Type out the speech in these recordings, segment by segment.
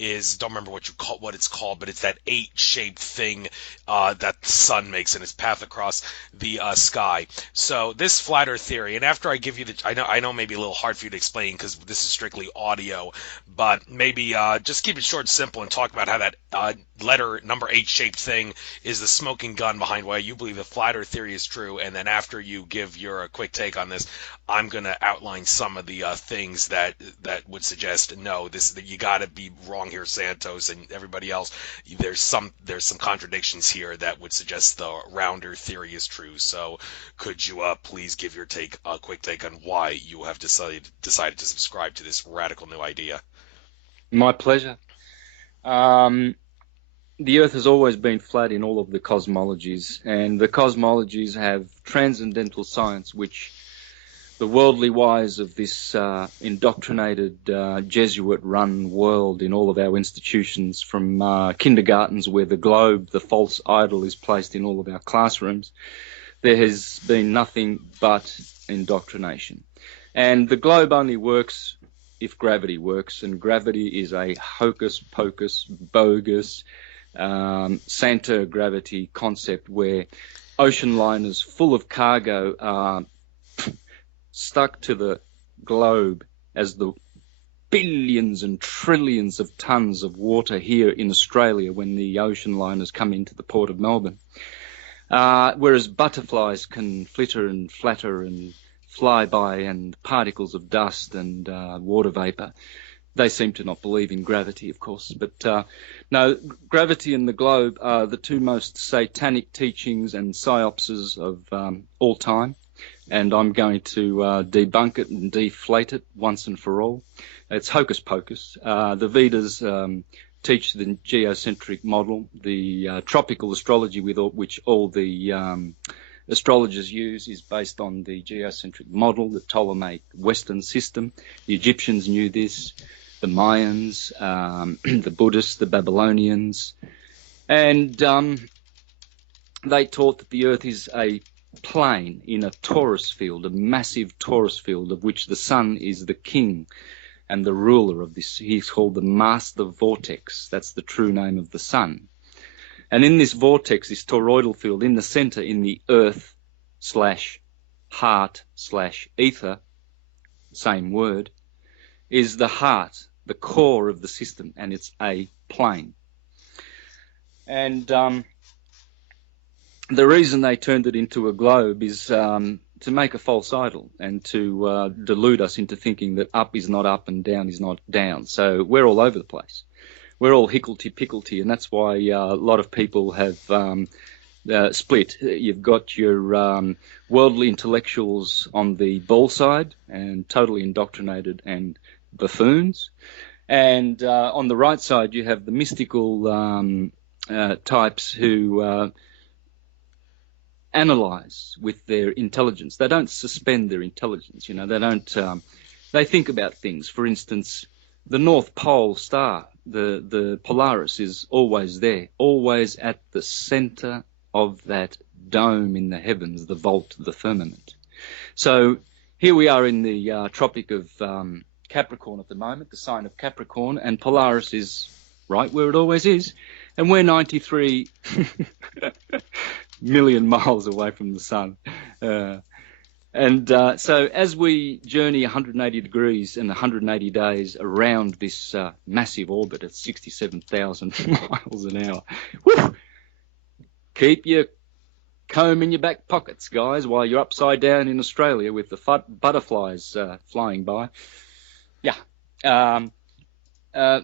is, don't remember what it's called, but it's that 8-shaped thing that the sun makes in its path across the sky. So this flat Earth theory, and after I give you I know maybe a little hard for you to explain because this is strictly audio, but maybe just keep it short and simple and talk about how that letter number 8-shaped thing is the smoking gun behind why you believe the flat Earth theory is true. And then after you give your quick take on this, I'm going to outline some of the things that would suggest no, that you got to be wrong here, Santos, and everybody else. There's some contradictions here that would suggest the rounder theory is true. So could you please give your quick take on why you have decided to subscribe to this radical new idea? My pleasure. The Earth has always been flat in all of the cosmologies, and the cosmologies have transcendental science, which the worldly wise of this indoctrinated Jesuit-run world in all of our institutions, from kindergartens where the globe, the false idol, is placed in all of our classrooms, there has been nothing but indoctrination. And the globe only works if gravity works, and gravity is a hocus-pocus, bogus, Santa gravity concept where ocean liners full of cargo are stuck to the globe as the billions and trillions of tons of water here in Australia when the ocean liners come into the port of Melbourne. Whereas butterflies can flitter and flatter and fly by, and particles of dust and water vapour. They seem to not believe in gravity, of course. But no, gravity and the globe are the two most satanic teachings and psyopses of all time. And I'm going to debunk it and deflate it once and for all. It's hocus pocus. The Vedas teach the geocentric model, the tropical astrology which all the astrologers use is based on the geocentric model, the Ptolemaic Western system. The Egyptians knew this, the Mayans, the Buddhists, the Babylonians. And they taught that the Earth is a plane in a torus field, a massive torus field of which the sun is the king and the ruler of this. He's called the master vortex. That's the true name of the sun. And in this vortex, this toroidal field, in the center, in the earth/heart/ether, same word, is the heart, the core of the system, and it's a plane. And the reason they turned it into a globe is to make a false idol and to delude us into thinking that up is not up and down is not down. So we're all over the place. We're all hicklety-picklety, and that's why a lot of people have split. You've got your worldly intellectuals on the ball side and totally indoctrinated and buffoons. And on the right side, you have the mystical types who analyze with their intelligence. They don't suspend their intelligence, you know. They don't. They think about things. For instance, the North Pole star, the Polaris, is always there, always at the center of that dome in the heavens, the vault, the firmament. So here we are in the Tropic of Capricorn at the moment, the sign of Capricorn, and Polaris is right where it always is, and we're 93 million miles away from the sun. So as we journey 180 degrees and 180 days around this massive orbit at 67,000 miles an hour, whew, keep your comb in your back pockets, guys, while you're upside down in Australia with the butterflies flying by. Yeah.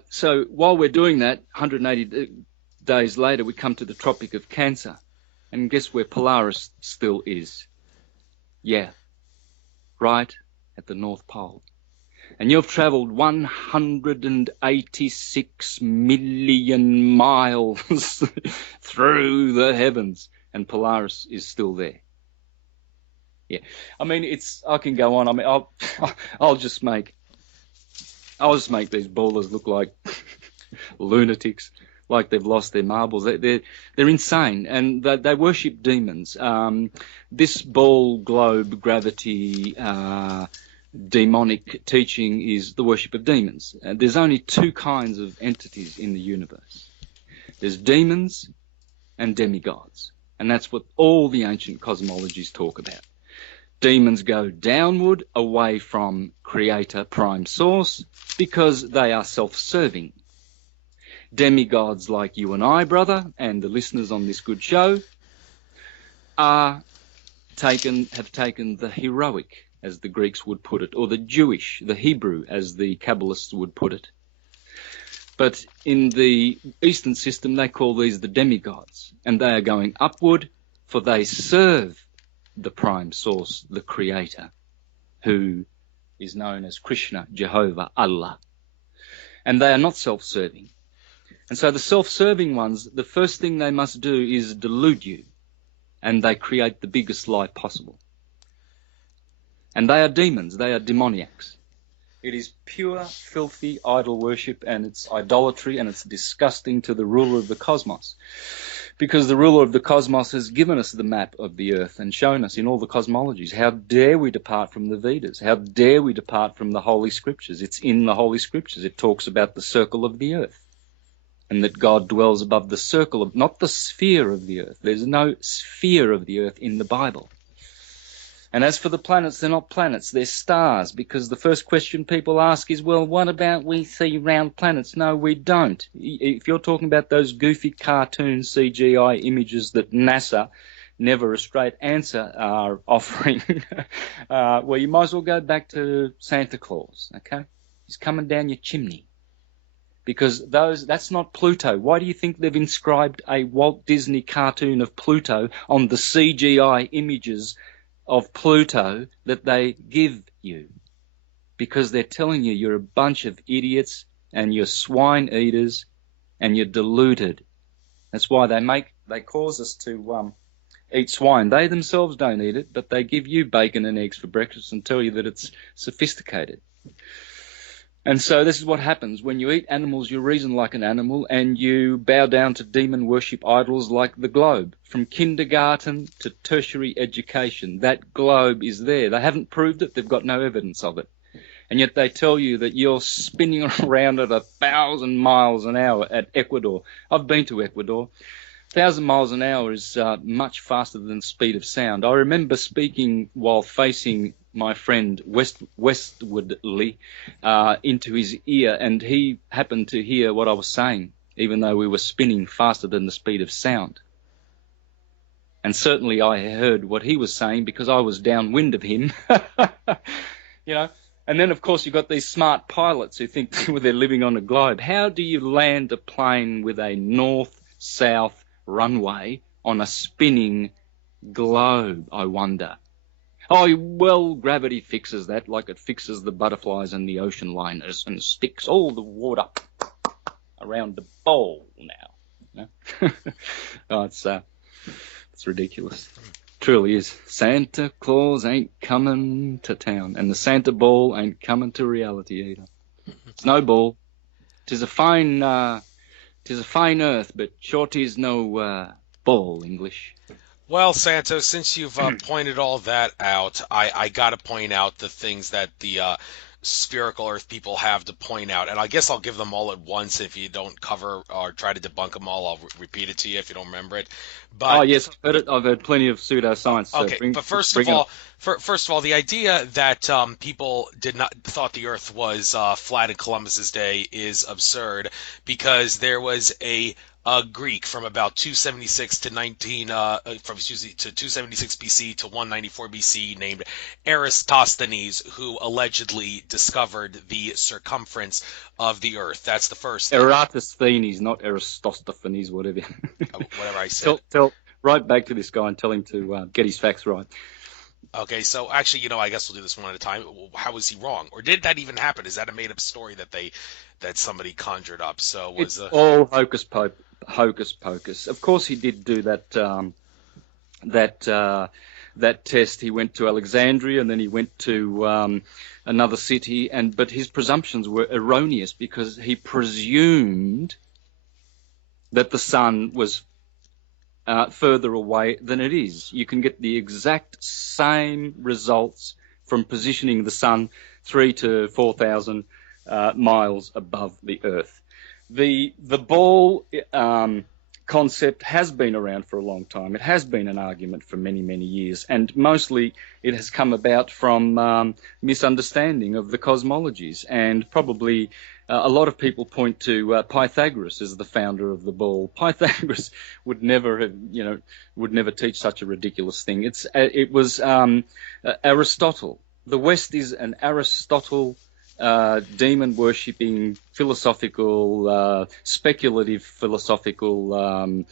So while we're doing that, 180 days later, we come to the Tropic of Cancer. And guess where Polaris still is? Yeah, right at the North Pole. And you've travelled 186 million miles through the heavens, and Polaris is still there. Yeah, I mean, I can go on. I mean, I'll just make these ballers look like lunatics, like they've lost their marbles. They're insane, and they worship demons. This ball globe gravity demonic teaching is the worship of demons. There's only two kinds of entities in the universe. There's demons and demigods. And that's what all the ancient cosmologies talk about. Demons go downward, away from creator, prime source, because they are self-serving. Demigods like you and I, brother, and the listeners on this good show, have taken the heroic, as the Greeks would put it, or the Jewish, the Hebrew, as the Kabbalists would put it. But in the Eastern system, they call these the demigods, and they are going upward, for they serve the prime source, the creator, who is known as Krishna, Jehovah, Allah. And they are not self-serving. And so the self-serving ones, the first thing they must do is delude you, and they create the biggest lie possible. And they are demons, they are demoniacs. It is pure, filthy idol worship, and it's idolatry, and it's disgusting to the ruler of the cosmos. Because the ruler of the cosmos has given us the map of the earth and shown us in all the cosmologies. How dare we depart from the Vedas? How dare we depart from the Holy Scriptures? It's in the Holy Scriptures. It talks about the circle of the earth, and that God dwells above the circle of, not the sphere of the earth. There's no sphere of the earth in the Bible. And as for the planets, they're not planets, they're stars, because the first question people ask is, well, what about we see round planets? No, we don't. If you're talking about those goofy cartoon CGI images that NASA, never a straight answer, are offering, well, you might as well go back to Santa Claus, okay? He's coming down your chimney. Because that's not Pluto. Why do you think they've inscribed a Walt Disney cartoon of Pluto on the CGI images of Pluto that they give you? Because they're telling you you're a bunch of idiots and you're swine eaters and you're deluded. That's why they cause us to eat swine. They themselves don't eat it, but they give you bacon and eggs for breakfast and tell you that it's sophisticated. And so this is what happens. When you eat animals, you reason like an animal, and you bow down to demon worship idols like the globe. From kindergarten to tertiary education, that globe is there. They haven't proved it. They've got no evidence of it. And yet they tell you that you're spinning around at 1,000 miles an hour at Ecuador. I've been to Ecuador. 1,000 miles an hour is much faster than the speed of sound. I remember speaking while facing my friend westwardly into his ear, and he happened to hear what I was saying, even though we were spinning faster than the speed of sound. And certainly I heard what he was saying because I was downwind of him. You know. And then, of course, you've got these smart pilots who think they're living on a globe. How do you land a plane with a north-south runway on a spinning globe, I wonder? Oh, well, gravity fixes that, like it fixes the butterflies and the ocean liners and sticks all the water around the bowl now. You know? Oh, it's ridiculous. Truly is. Santa Claus ain't coming to town, and the Santa ball ain't coming to reality either. It's no ball. 'Tis a fine earth, but sure 'tis no ball, English. Well, Santos, since you've pointed all that out, I got to point out the things that the spherical Earth people have to point out, and I guess I'll give them all at once. If you don't cover or try to debunk them all, I'll repeat it to you if you don't remember it. But, oh yes, I've heard it. I've heard plenty of pseudoscience. So okay, but first of all, the idea that people thought the Earth was flat in Columbus's day is absurd, because there was a Greek from about 276 to 276 BC to 194 BC named Eratosthenes, who allegedly discovered the circumference of the Earth. That's the first thing. Eratosthenes, not Aristophanes, whatever. Whatever I said. Tell right back to this guy and tell him to get his facts right. Okay, so actually, I guess we'll do this one at a time. How was he wrong, or did that even happen? Is that a made-up story that somebody conjured up? So was it's all hocus pocus. Of course, he did do that test. He went to Alexandria, and then he went to another city, but his presumptions were erroneous because he presumed that the sun was further away than it is. You can get the exact same results from positioning the sun 3 to 4,000 miles above the Earth. The ball concept has been around for a long time. It has been an argument for many, many years, and mostly it has come about from misunderstanding of the cosmologies, and probably a lot of people point to Pythagoras as the founder of the ball. Pythagoras would never have, would never teach such a ridiculous thing. It was Aristotle. The West is an Aristotle demon-worshipping, philosophical, speculative philosophical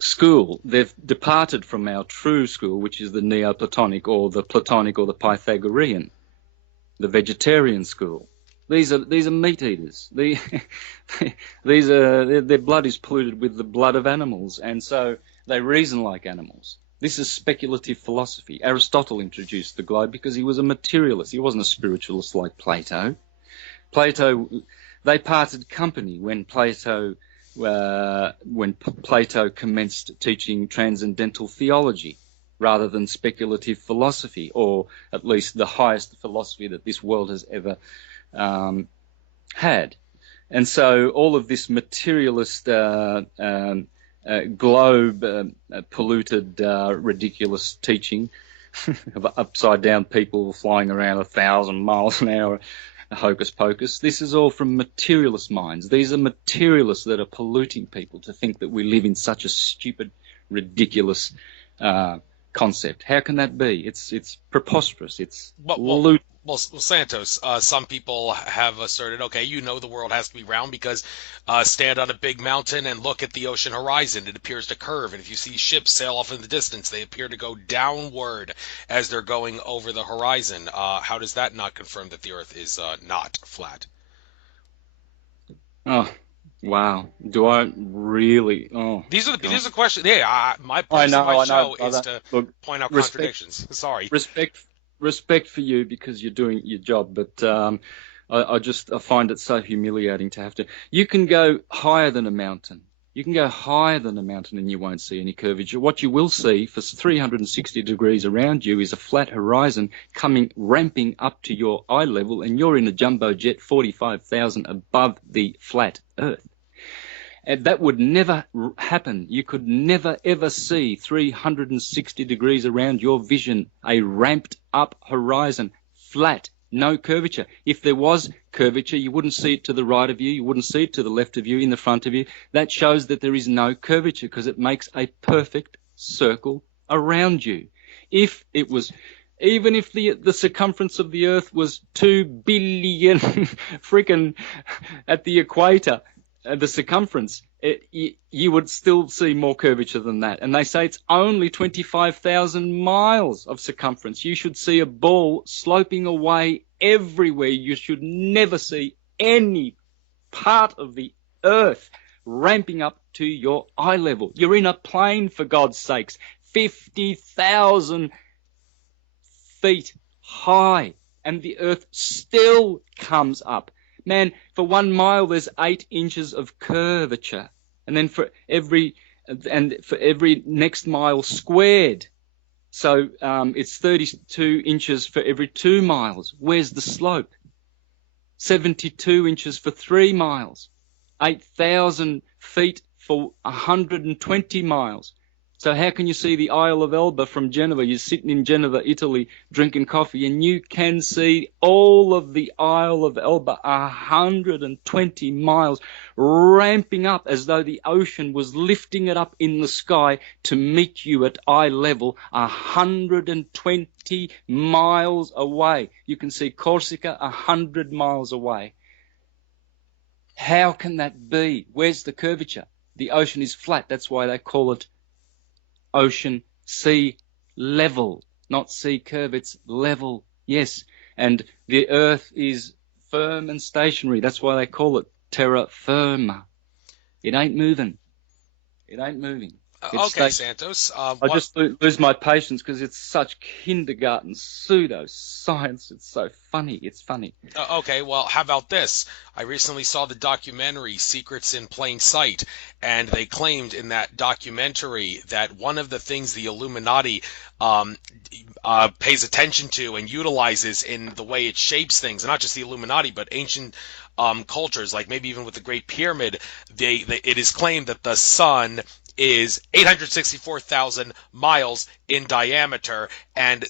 school. They've departed from our true school, which is the Neoplatonic or the Platonic or the Pythagorean, the vegetarian school. These are meat eaters. Their blood is polluted with the blood of animals, and so they reason like animals. This is speculative philosophy. Aristotle introduced the globe because he was a materialist. He wasn't a spiritualist like Plato. They parted company when Plato commenced teaching transcendental theology rather than speculative philosophy, or at least the highest philosophy that this world has ever had. And so all of this materialist globe polluted, ridiculous teaching of upside down people flying around 1,000 miles an hour, hocus pocus. This is all from materialist minds. These are materialists that are polluting people to think that we live in such a stupid, ridiculous concept. How can that be? It's preposterous. It's Well, Santos, some people have asserted, okay, the world has to be round because stand on a big mountain and look at the ocean horizon. It appears to curve, and if you see ships sail off in the distance, they appear to go downward as they're going over the horizon. How does that not confirm that the Earth is not flat? Oh, wow. Do I really? Oh, these are the questions. Yeah, my purpose of my show is to point out contradictions. Sorry. Respect for you because you're doing your job, but I find it so humiliating to have to. You can go higher than a mountain. You can go higher than a mountain and you won't see any curvature. What you will see for 360 degrees around you is a flat horizon ramping up to your eye level, and you're in a jumbo jet 45,000 above the flat Earth. And that would never happen. You could never, ever see 360 degrees around your vision, a ramped up horizon, flat, no curvature. If there was curvature, you wouldn't see it to the right of you, you wouldn't see it to the left of you, in the front of you. That shows that there is no curvature because it makes a perfect circle around you. Even if the circumference of the Earth was 2 billion freaking at the equator, the circumference, you would still see more curvature than that. And they say it's only 25,000 miles of circumference. You should see a ball sloping away everywhere. You should never see any part of the Earth ramping up to your eye level. You're in a plane, for God's sakes, 50,000 feet high, and the Earth still comes up. Man, for 1 mile there's 8 inches of curvature, and then for every next mile squared, so it's 32 inches for every 2 miles. Where's the slope? 72 inches for 3 miles, 8,000 feet for 120 miles. So how can you see the Isle of Elba from Geneva? You're sitting in Geneva, Italy, drinking coffee, and you can see all of the Isle of Elba, 120 miles, ramping up as though the ocean was lifting it up in the sky to meet you at eye level, 120 miles away. You can see Corsica 100 miles away. How can that be? Where's the curvature? The ocean is flat. That's why they call it ocean sea level, not sea curve, it's level, yes. And the Earth is firm and stationary. That's why they call it terra firma. It ain't moving. It ain't moving. Okay, Santos. I just lose my patience because it's such kindergarten pseudo-science. It's so funny. It's funny. Okay, well, how about this? I recently saw the documentary Secrets in Plain Sight, and they claimed in that documentary that one of the things the Illuminati pays attention to and utilizes in the way it shapes things, and not just the Illuminati, but ancient cultures, like maybe even with the Great Pyramid, it is claimed that the sun is 864,000 miles in diameter, and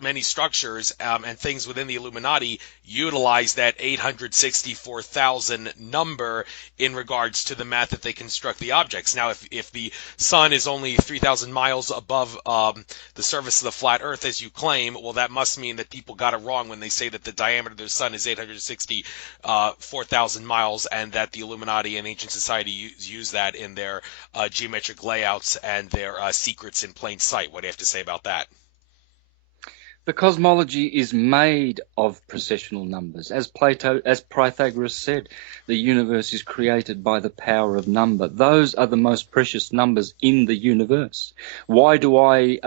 many structures and things within the Illuminati utilize that 864,000 number in regards to the math that they construct the objects. Now, if the sun is only 3,000 miles above the surface of the flat Earth, as you claim, well, that must mean that people got it wrong when they say that the diameter of the sun is 864,000 miles, and that the Illuminati and ancient society use that in their geometric layouts and their secrets in plain sight. What do you have to say about that? The cosmology is made of processional numbers. As Pythagoras said, the universe is created by the power of number. Those are the most precious numbers in the universe. Why do I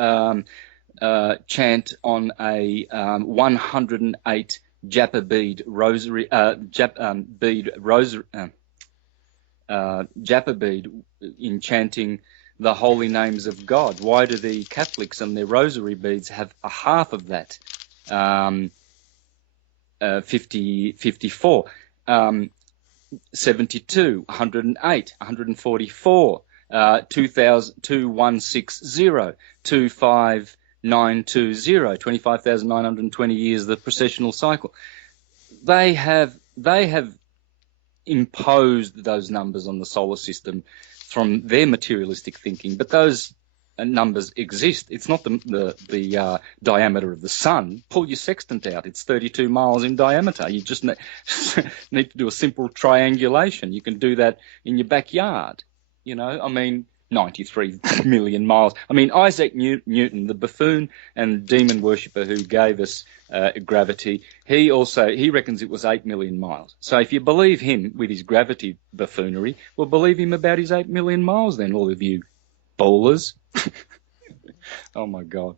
chant on a 108 Japa bead rosary, Japa bead in chanting the holy names of God? Why do the Catholics and their rosary beads have a half of that? 54, 72, 108, 144, 2160, 25920, 25,920 years, the processional cycle. They have imposed those numbers on the solar system from their materialistic thinking, but those numbers exist. It's not the diameter of the sun. Pull your sextant out. It's 32 miles in diameter. You just need to do a simple triangulation. You can do that in your backyard. You know, I mean, 93 million miles. I mean, Isaac Newton, the buffoon and demon worshipper who gave us gravity, he reckons it was 8 million miles. So if you believe him with his gravity buffoonery, well, believe him about his 8 million miles then, all of you bowlers. Oh, my God.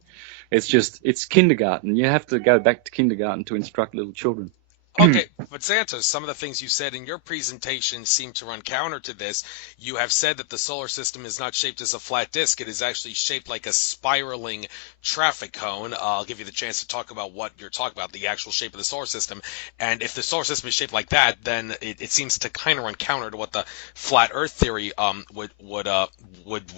It's kindergarten. You have to go back to kindergarten to instruct little children. Okay, but Santos, some of the things you said in your presentation seem to run counter to this. You have said that the solar system is not shaped as a flat disk. It is actually shaped like a spiraling traffic cone. I'll give you the chance to talk about what you're talking about, the actual shape of the solar system. And if the solar system is shaped like that, then it seems to kind of run counter to what the flat Earth theory would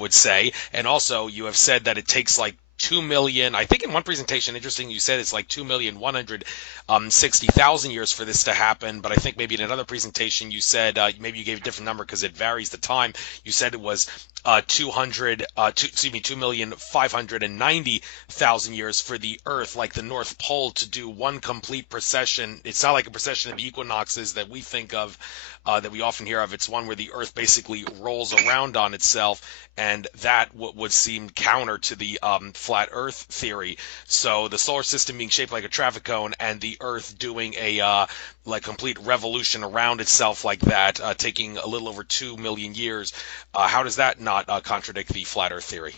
say. And also, you have said that it takes like 2 million, I think in one presentation, interesting, you said it's like 2,160,000 years for this to happen, but I think maybe in another presentation you said, maybe you gave a different number because it varies the time, you said it was 2,590,000 years for the Earth, like the North Pole, to do one complete precession. It's not like a precession of the equinoxes that we think of, that we often hear of. It's one where the Earth basically rolls around on itself, and that would seem counter to the flat Earth theory. So the solar system being shaped like a traffic cone, and the Earth doing a like complete revolution around itself like that, taking a little over 2 million years. How does that not contradict the flat Earth theory?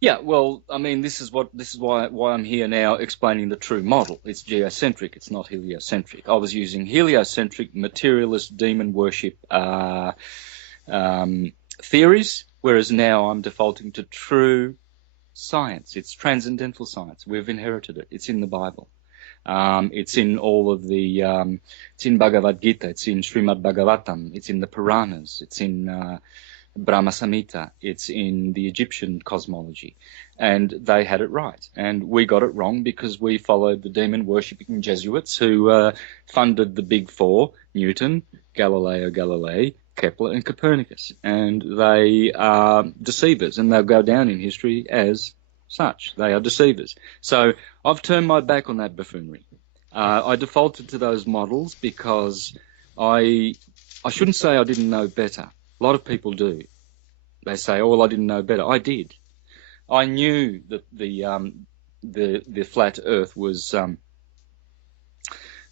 Yeah, well, I mean, this is why I'm here now explaining the true model. It's geocentric. It's not heliocentric. I was using heliocentric, materialist, demon worship theories, whereas now I'm defaulting to true science. It's transcendental science. We've inherited it. It's in the Bible. It's in all of the, it's in Bhagavad Gita. It's in Srimad Bhagavatam. It's in the Puranas. It's in Brahma Samhita. It's in the Egyptian cosmology. And they had it right. And we got it wrong because we followed the demon-worshipping Jesuits who funded the Big Four: Newton, Galileo Galilei, Kepler, and Copernicus. And they are deceivers, and they'll go down in history as such. They are deceivers. So I've turned my back on that buffoonery. I defaulted to those models because I shouldn't say I didn't know better. A lot of people do. They say, "Oh, well, I didn't know better." I did. I knew that the flat Earth was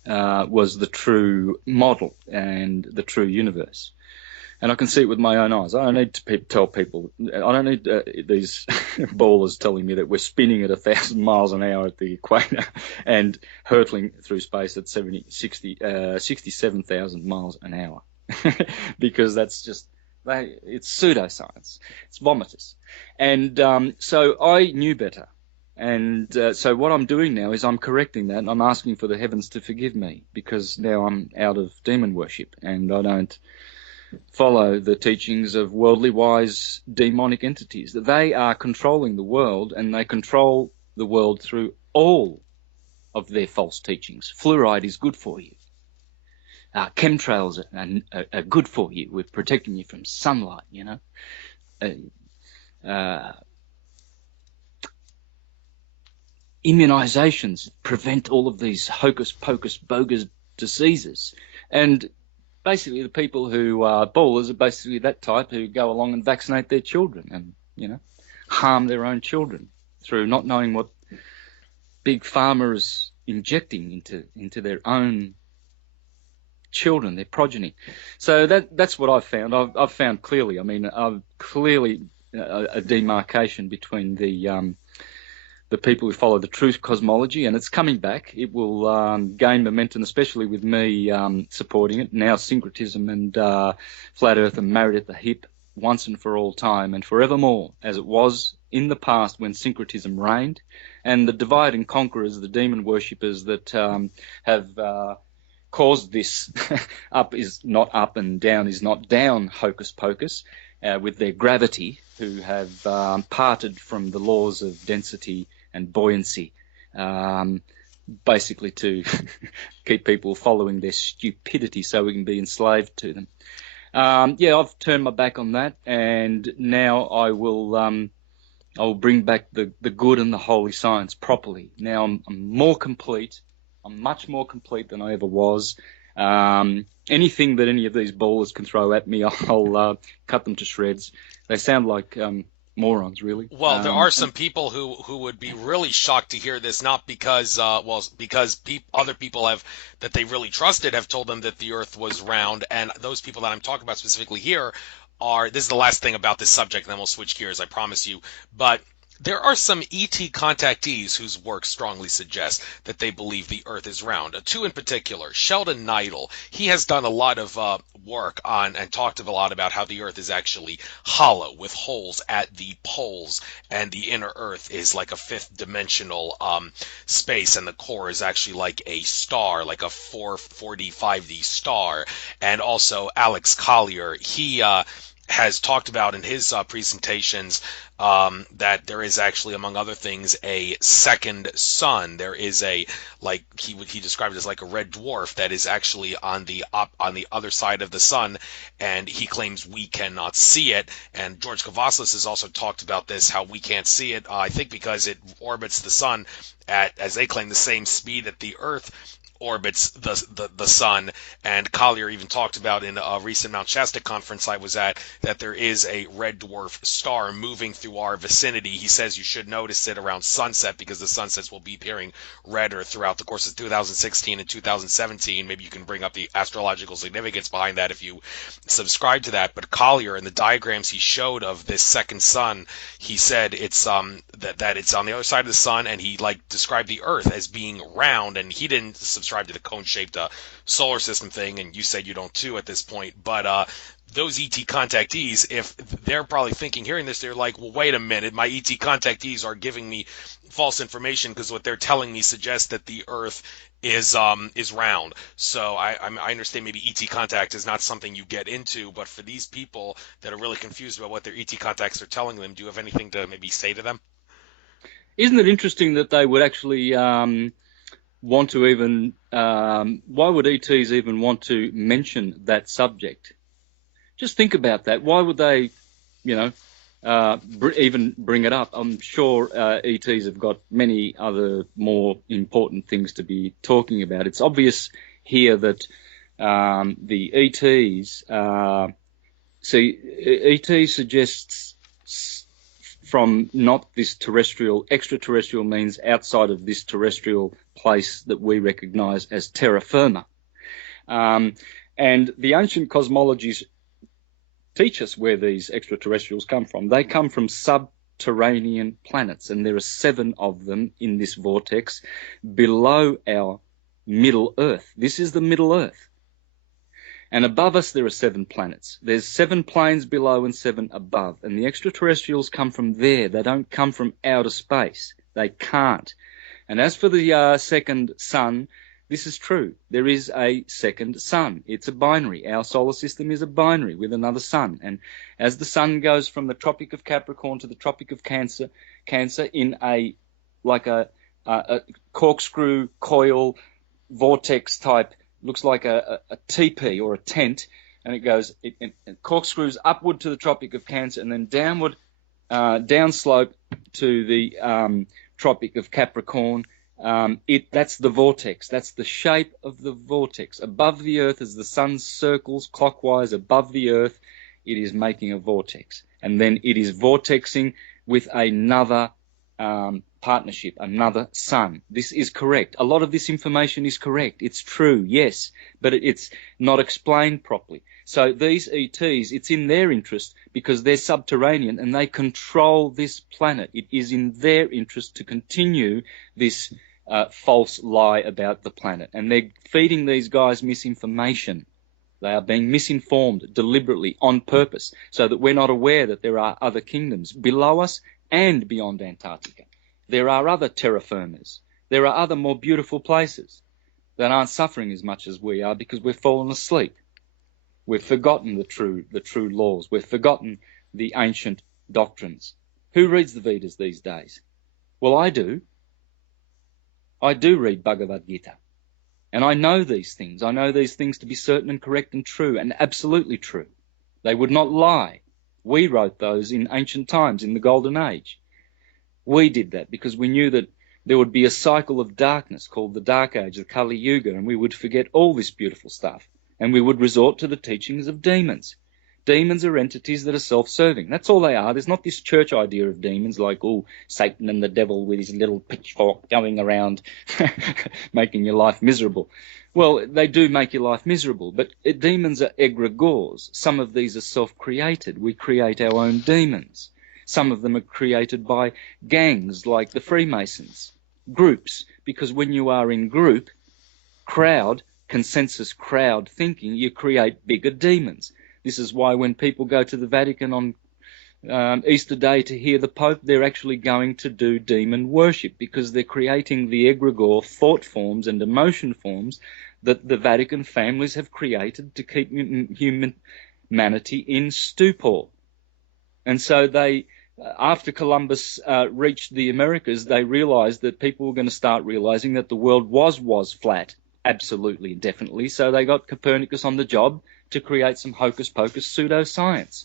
the true model and the true universe, and I can see it with my own eyes. I don't need to tell people. I don't need these ballers telling me that we're spinning at 1,000 miles an hour at the equator and hurtling through space at 67,000 miles an hour, because that's just. It's pseudoscience. It's vomitous. And so I knew better. And so what I'm doing now is I'm correcting that, and I'm asking for the heavens to forgive me, because now I'm out of demon worship and I don't follow the teachings of worldly wise demonic entities. They are controlling the world, and they control the world through all of their false teachings. Fluoride is good for you. Chemtrails are good for you. We're protecting you from sunlight, you know. Immunizations prevent all of these hocus pocus bogus diseases. And basically the people who are ballers are basically that type who go along and vaccinate their children and, you know, harm their own children through not knowing what Big Pharma is injecting into their own children, their progeny. So that's what I've found. I've found clearly. I mean, I've clearly a demarcation between the people who follow the truth cosmology, and it's coming back. It will gain momentum, especially with me supporting it. Now syncretism and flat earth are married at the hip once and for all time and forevermore, as it was in the past when syncretism reigned. And the divide and conquerors, the demon worshippers that have caused this up is not up and down is not down hocus pocus with their gravity, who have parted from the laws of density and buoyancy, basically to keep people following their stupidity so we can be enslaved to them. I've turned my back on that, and now I will bring back the good and the holy science properly. Now I'm more complete. I'm much more complete than I ever was. Anything that any of these ballers can throw at me, I'll cut them to shreds. They sound like morons, really. Well, there are some people who would be really shocked to hear this, not because other people that they really trusted have told them that the Earth was round, and those people that I'm talking about specifically here this is the last thing about this subject, and then we'll switch gears, I promise you, but there are some ET contactees whose work strongly suggests that they believe the Earth is round. Two in particular, Sheldon Neidl. He has done a lot of work on and talked a lot about how the Earth is actually hollow with holes at the poles, and the inner Earth is like a fifth dimensional space, and the core is actually like a star, like a 4D, 5D star. And also Alex Collier, he has talked about in his presentations that there is actually, among other things, a second sun. There is he described it as like a red dwarf that is actually on the other side of the sun, and he claims we cannot see it. And George Kavaslis has also talked about this, how we can't see it, I think because it orbits the sun at, as they claim, the same speed that the Earth orbits the sun. And Collier even talked about in a recent Mount Shasta conference I was at that there is a red dwarf star moving through our vicinity. He says you should notice it around sunset because the sunsets will be appearing redder throughout the course of 2016 and 2017. Maybe you can bring up the astrological significance behind that if you subscribe to that. But Collier, in the diagrams he showed of this second sun, he said it's that it's on the other side of the sun, and he described the Earth as being round, and he didn't subscribe to the cone-shaped solar system thing, and you said you don't too at this point. But those ET contactees, if they're probably thinking, hearing this, they're like, well, wait a minute, my ET contactees are giving me false information because what they're telling me suggests that the Earth is round. So I understand maybe ET contact is not something you get into, but for these people that are really confused about what their ET contacts are telling them, do you have anything to maybe say to them? Isn't it interesting that they would actually want to even, why would ETs even want to mention that subject? Just think about that. Why would they, even bring it up? I'm sure ETs have got many other more important things to be talking about. It's obvious here that the ETs, ET suggests from not this terrestrial, extraterrestrial means outside of this terrestrial place that we recognize as terra firma. And the ancient cosmologies teach us where these extraterrestrials come from. They come from subterranean planets, and there are 7 of them in this vortex below our Middle Earth. This is the Middle Earth. And above us, there are 7 planets. There's 7 planes below and 7 above. And the extraterrestrials come from there. They don't come from outer space. They can't. And as for the second sun, this is true. There is a second sun. It's a binary. Our solar system is a binary with another sun. And as the sun goes from the Tropic of Capricorn to the Tropic of Cancer in a corkscrew coil vortex type, looks like a teepee or a tent, and it corkscrews upward to the Tropic of Cancer and then downward, downslope to the Tropic of Capricorn. That's the vortex. That's the shape of the vortex. Above the Earth, as the sun circles clockwise above the Earth, it is making a vortex. And then it is vortexing with another partnership, another sun. This is correct. A lot of this information is correct. It's true, yes, but it's not explained properly. So these ETs, it's in their interest because they're subterranean and they control this planet. It is in their interest to continue this false lie about the planet. And they're feeding these guys misinformation. They are being misinformed deliberately on purpose so that we're not aware that there are other kingdoms below us and beyond Antarctica. There are other terra firmas. There are other more beautiful places that aren't suffering as much as we are because we've fallen asleep. We've forgotten the true laws. We've forgotten the ancient doctrines. Who reads the Vedas these days? Well, I do. I do read Bhagavad Gita. And I know these things. I know these things to be certain and correct and true and absolutely true. They would not lie. We wrote those in ancient times, in the Golden Age. We did that because we knew that there would be a cycle of darkness called the Dark Age, the Kali Yuga, and we would forget all this beautiful stuff. And we would resort to the teachings of demons. Demons are entities that are self-serving. That's all they are. There's not this church idea of demons like, Satan and the devil with his little pitchfork going around making your life miserable. Well, they do make your life miserable, but demons are egregores. Some of these are self-created. We create our own demons. Some of them are created by gangs like the Freemasons, groups, because when you are in group, consensus crowd thinking, you create bigger demons. This is why when people go to the Vatican on Easter Day to hear the Pope, they're actually going to do demon worship because they're creating the egregore thought forms and emotion forms that the Vatican families have created to keep humanity in stupor. And so they, after Columbus reached the Americas, they realized that people were going to start realizing that the world was flat. Absolutely, definitely. So they got Copernicus on the job to create some hocus-pocus pseudoscience.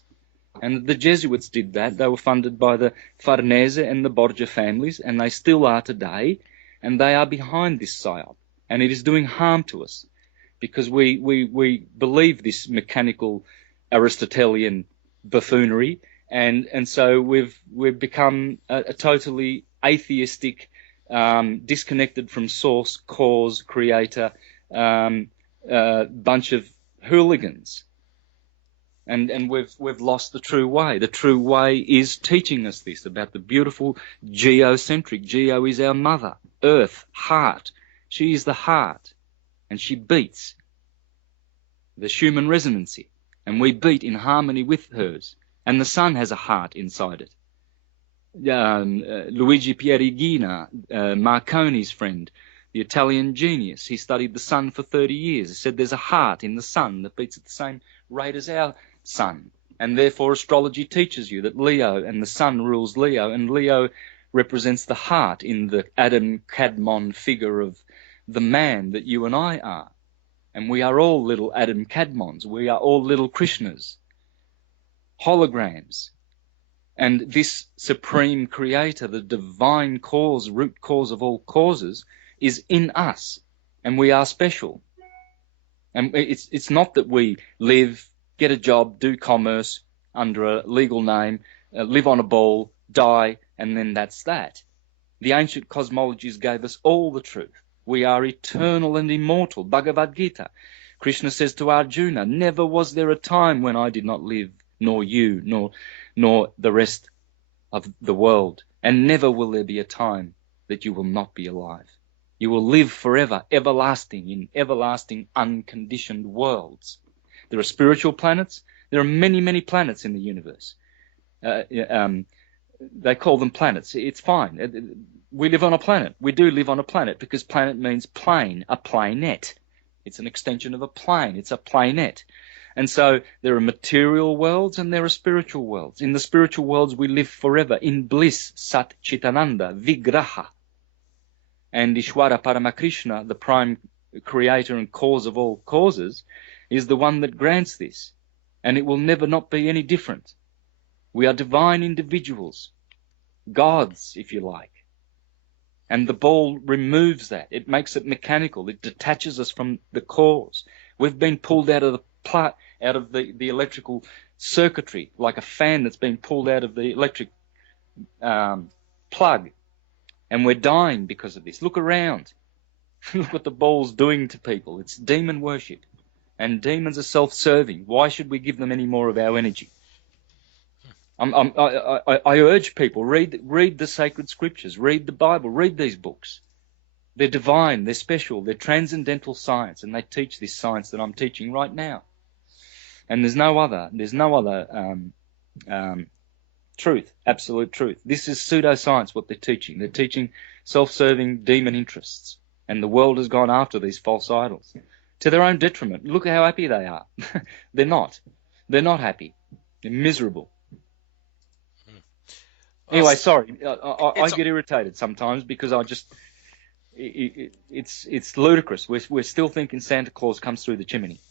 And the Jesuits did that. They were funded by the Farnese and the Borgia families, and they still are today, and they are behind this psyop. And it is doing harm to us because we believe this mechanical Aristotelian buffoonery, and so we've become a totally atheistic, disconnected from source, cause, creator, bunch of hooligans. And we've lost the true way. The true way is teaching us this about the beautiful geocentric. Geo is our mother, earth, heart. She is the heart, and she beats. The Schumann resonancy, and we beat in harmony with hers. And the sun has a heart inside it. Luigi Pierigina, Marconi's friend, the Italian genius, he studied the sun for 30 years. He said there's a heart in the sun that beats at the same rate as our sun. And therefore astrology teaches you that Leo and the sun rules Leo, and Leo represents the heart in the Adam Kadmon figure of the man that you and I are. And we are all little Adam Kadmons. We are all little Krishnas, holograms. And this supreme creator, the divine cause, root cause of all causes, is in us. And we are special. And it's not that we live, get a job, do commerce under a legal name, live on a ball, die, and then that's that. The ancient cosmologies gave us all the truth. We are eternal and immortal. Bhagavad Gita. Krishna says to Arjuna, never was there a time when I did not live, nor you, nor the rest of the world. And never will there be a time that you will not be alive. You will live forever, everlasting, in everlasting, unconditioned worlds. There are spiritual planets. There are many, many planets in the universe. they call them planets. It's fine. We live on a planet. We do live on a planet because planet means plane, a planet. It's an extension of a plane. It's a planet. And so there are material worlds and there are spiritual worlds. In the spiritual worlds, we live forever in bliss, Sat Chitananda, Vigraha. And Ishwara Paramakrishna, the prime creator and cause of all causes, is the one that grants this. And it will never not be any different. We are divine individuals, gods, if you like. And the ball removes that. It makes it mechanical. It detaches us from the cause. We've been pulled out of the electrical circuitry, like a fan that's been pulled out of the electric plug. And we're dying because of this. Look around. Look what the ball's doing to people. It's demon worship. And demons are self-serving. Why should we give them any more of our energy? I urge people, read the sacred scriptures, read the Bible, read these books. They're divine, they're special, they're transcendental science, and they teach this science that I'm teaching right now. And there's no other truth, absolute truth. This is pseudoscience, what they're teaching. They're teaching self-serving demon interests, and the world has gone after these false idols to their own detriment. Look how happy they are. They're not. They're not happy. They're miserable. Anyway, sorry, I get irritated sometimes because it's ludicrous. We're still thinking Santa Claus comes through the chimney.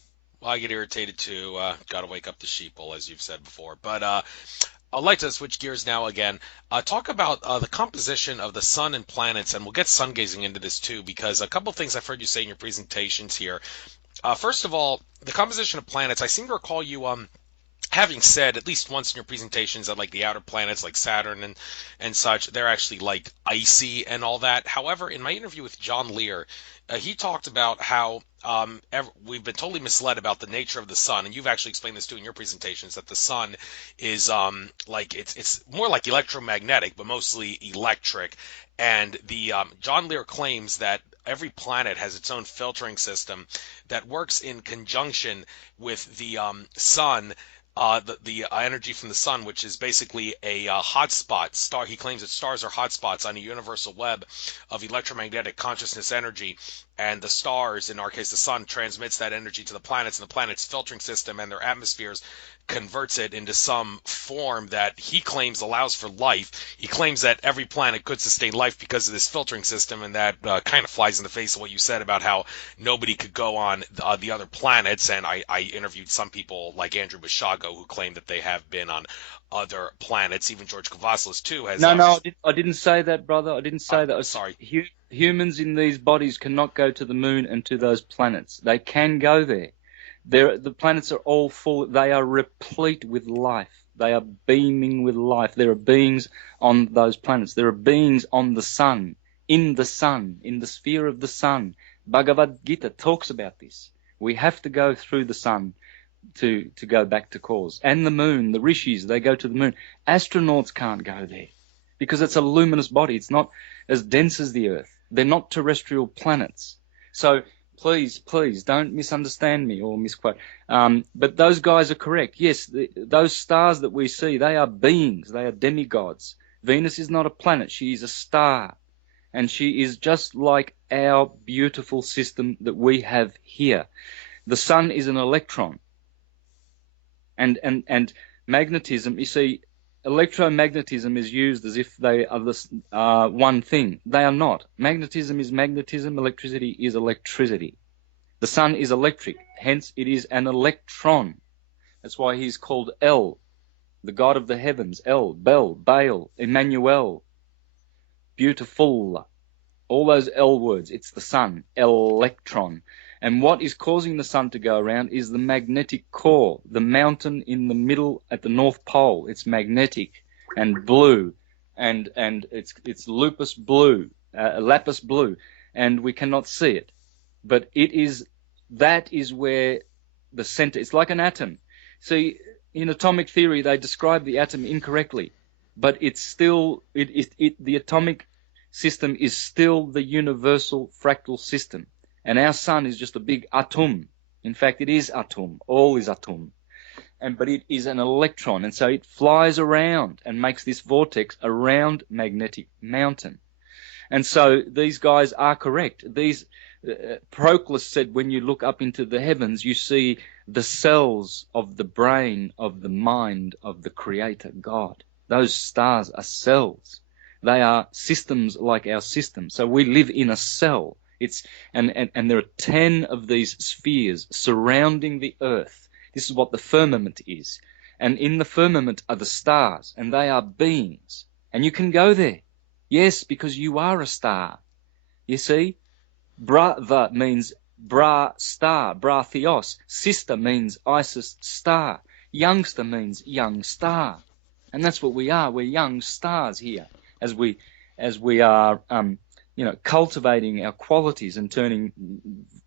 Well, I get irritated too. Got to wake up the sheeple, as you've said before. But I'd like to switch gears now again. Talk about the composition of the sun and planets, and we'll get sun gazing into this too, because a couple of things I've heard you say in your presentations here. First of all, the composition of planets. I seem to recall you having said at least once in your presentations that like the outer planets like Saturn and such, they're actually like icy and all that. However, in my interview with John Lear, he talked about how we've been totally misled about the nature of the sun, and you've actually explained this too in your presentations, that the sun is like it's more like electromagnetic, but mostly electric. And the John Lear claims that every planet has its own filtering system that works in conjunction with the sun. The energy from the sun, which is basically a hotspot star. He claims that stars are hotspots on a universal web of electromagnetic consciousness energy, and the stars, in our case the sun, transmits that energy to the planets, and the planets' filtering system and their atmospheres converts it into some form that he claims allows for life. He claims that every planet could sustain life because of this filtering system, and that kind of flies in the face of what you said about how nobody could go on the other planets. And I interviewed some people like Andrew Bashago who claim that they have been on other planets. Even George Kavaslis too has. No, I didn't say that, brother. I didn't say that. Sorry. Humans in these bodies cannot go to the moon and to those planets. They can go there. The planets are all full. They are replete with life. They are beaming with life. There are beings on those planets. There are beings on the sun, in the sphere of the sun. Bhagavad Gita talks about this. We have to go through the sun to go back to cause. And the moon, the rishis, they go to the moon. Astronauts can't go there because it's a luminous body. It's not as dense as the Earth. They're not terrestrial planets. So please, don't misunderstand me or misquote. But those guys are correct. Yes, those stars that we see, they are beings. They are demigods. Venus is not a planet. She is a star. And she is just like our beautiful system that we have here. The sun is an electron. And magnetism, you see, electromagnetism is used as if they are one thing. They are not. Magnetism is magnetism. Electricity is electricity. The sun is electric. Hence, it is an electron. That's why he's called El, the God of the heavens. El, Bel, Baal, Emmanuel. Beautiful. All those L words. It's the sun. Electron. And what is causing the sun to go around is the magnetic core, the mountain in the middle at the North Pole. It's magnetic and blue, and it's lapis blue, and we cannot see it. But that is where the center. It's like an atom. See, in atomic theory, they describe the atom incorrectly, but it's still the atomic system is still the universal fractal system. And our sun is just a big atom. In fact, it is atom. All is atom. but it is an electron, and so it flies around and makes this vortex around magnetic mountain. And so these guys are correct. Proclus said, when you look up into the heavens, you see the cells of the brain of the mind of the Creator God. Those stars are cells. They are systems like our system. So we live in a cell. And there are 10 of these spheres surrounding the earth. This is what the firmament is. And in the firmament are the stars, and they are beings. And you can go there. Yes, because you are a star. You see? Brother means bra star, bra theos. Sister means Isis star. Youngster means young star. And that's what we are. We're young stars here as we are cultivating our qualities and turning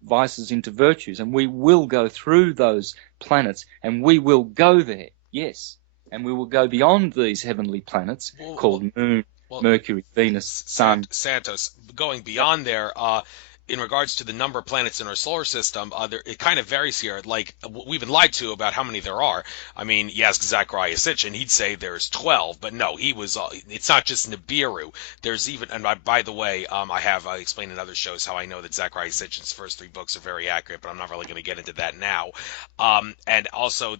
vices into virtues. And we will go through those planets, and we will go there, yes. And we will go beyond these heavenly planets called Moon, Mercury, Venus, Sun. Santos, going beyond there, in regards to the number of planets in our solar system, it kind of varies here. Like, we've been lied to about how many there are. I mean, you ask Zachariah Sitchin, he'd say there's 12, but no, it's not just Nibiru. There's even, and by the way, I explained in other shows how I know that Zachariah Sitchin's first 3 books are very accurate, but I'm not really going to get into that now. And also,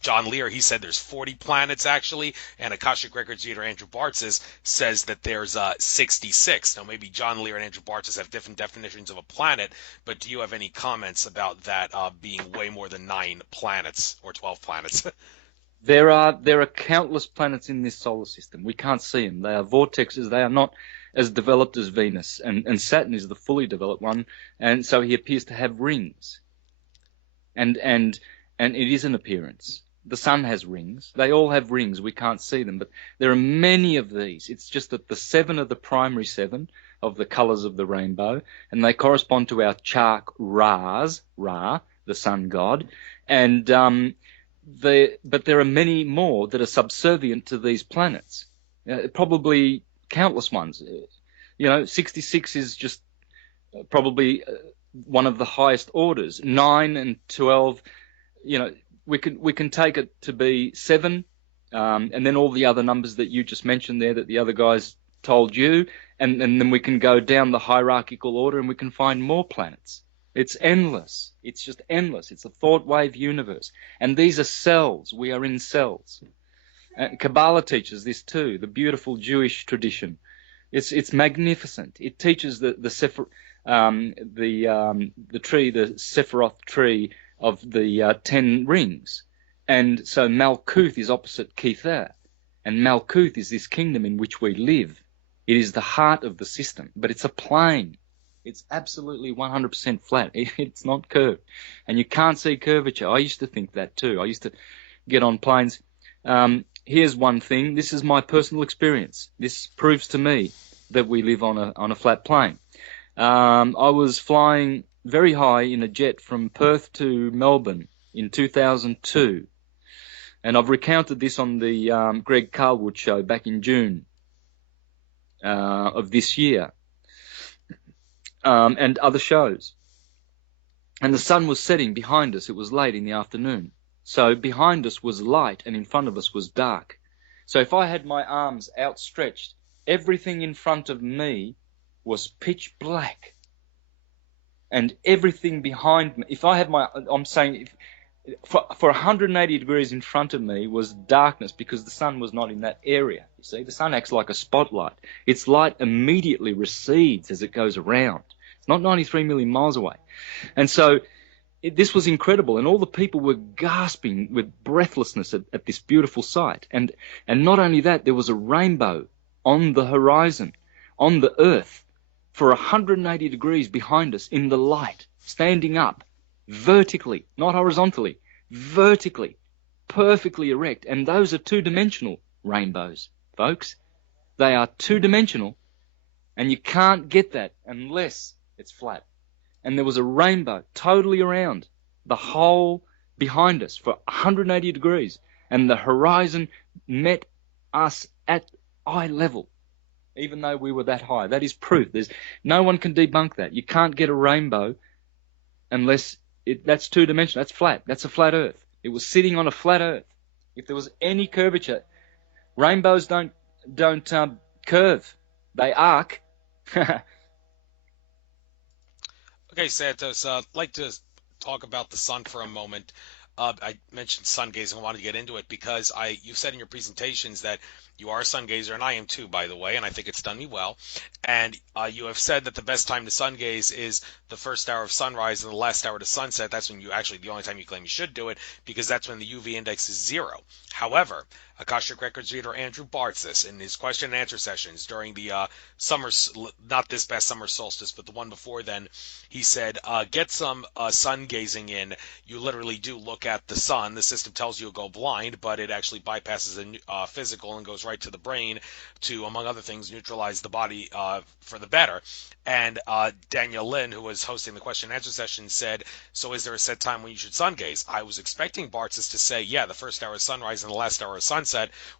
John Lear, he said there's 40 planets actually, and Akashic Records reader Andrew Bartzis says that there's 66. Now, maybe John Lear and Andrew Bartzis have different definitions of a planet, but do you have any comments about that being way more than 9 planets or 12 planets? There are countless planets in this solar system. We can't see them. They are vortexes. They are not as developed as Venus, and Saturn is the fully developed one, and so he appears to have rings. And it is an appearance. The sun has rings. They all have rings. We can't see them, but there are many of these. It's just that the 7 are the primary 7 of the colors of the rainbow, and they correspond to our Chark Ra, the sun god, and but there are many more that are subservient to these planets, probably countless ones. 66 is just probably one of the highest orders. 9 and 12, we can take it to be 7, and then all the other numbers that you just mentioned there that the other guys told you, and then we can go down the hierarchical order and we can find more planets. It's endless. It's just endless. It's a thought wave universe. And these are cells. We are in cells. Kabbalah teaches this too, the beautiful Jewish tradition. It's magnificent. It teaches the tree, the Sephiroth tree of the 10 rings. And so Malkuth is opposite Kether. And Malkuth is this kingdom in which we live. It is the heart of the system, but it's a plane. It's absolutely 100% flat. It's not curved. And you can't see curvature. I used to think that too. I used to get on planes. Here's one thing. This is my personal experience. This proves to me that we live on a flat plane. I was flying very high in a jet from Perth to Melbourne in 2002. And I've recounted this on the Greg Carlwood show back in June of this year, and other shows. And the sun was setting behind us. It was late in the afternoon. So behind us was light and in front of us was dark. So if I had my arms outstretched, everything in front of me was pitch black. And everything behind me, for 180 degrees in front of me was darkness because the sun was not in that area. You see, the sun acts like a spotlight. Its light immediately recedes as it goes around. It's not 93 million miles away. And so this was incredible, and all the people were gasping with breathlessness at this beautiful sight. And not only that, there was a rainbow on the horizon, on the earth, for 180 degrees behind us in the light, standing up. Vertically, not horizontally, vertically, perfectly erect. And those are 2-dimensional rainbows, folks. They are 2-dimensional, and you can't get that unless it's flat. And there was a rainbow totally around the whole behind us for 180 degrees, and the horizon met us at eye level, even though we were that high. That is proof. No one can debunk that. You can't get a rainbow unless that's 2-dimensional. That's flat. That's a flat Earth. It was sitting on a flat Earth. If there was any curvature, rainbows don't curve; they arc. Okay, Santos, I'd like to talk about the sun for a moment. I mentioned sun gazing. I wanted to get into it because you said in your presentations that you are a sun gazer, and I am too, by the way, and I think it's done me well. And you have said that the best time to sun gaze is the first hour of sunrise and the last hour to sunset. That's when the only time you claim you should do it, because that's when the UV index is 0. However, Akashic Records reader Andrew Bartzis, in his question and answer sessions during the summer, not this past summer solstice, but the one before then, he said, get some sun gazing in. You literally do look at the sun. The system tells you to go blind, but it actually bypasses the physical and goes right to the brain to, among other things, neutralize the body for the better. And Daniel Lynn, who was hosting the question and answer session, said, so is there a set time when you should sun gaze? I was expecting Bartzis to say, yeah, the first hour of sunrise and the last hour of sunset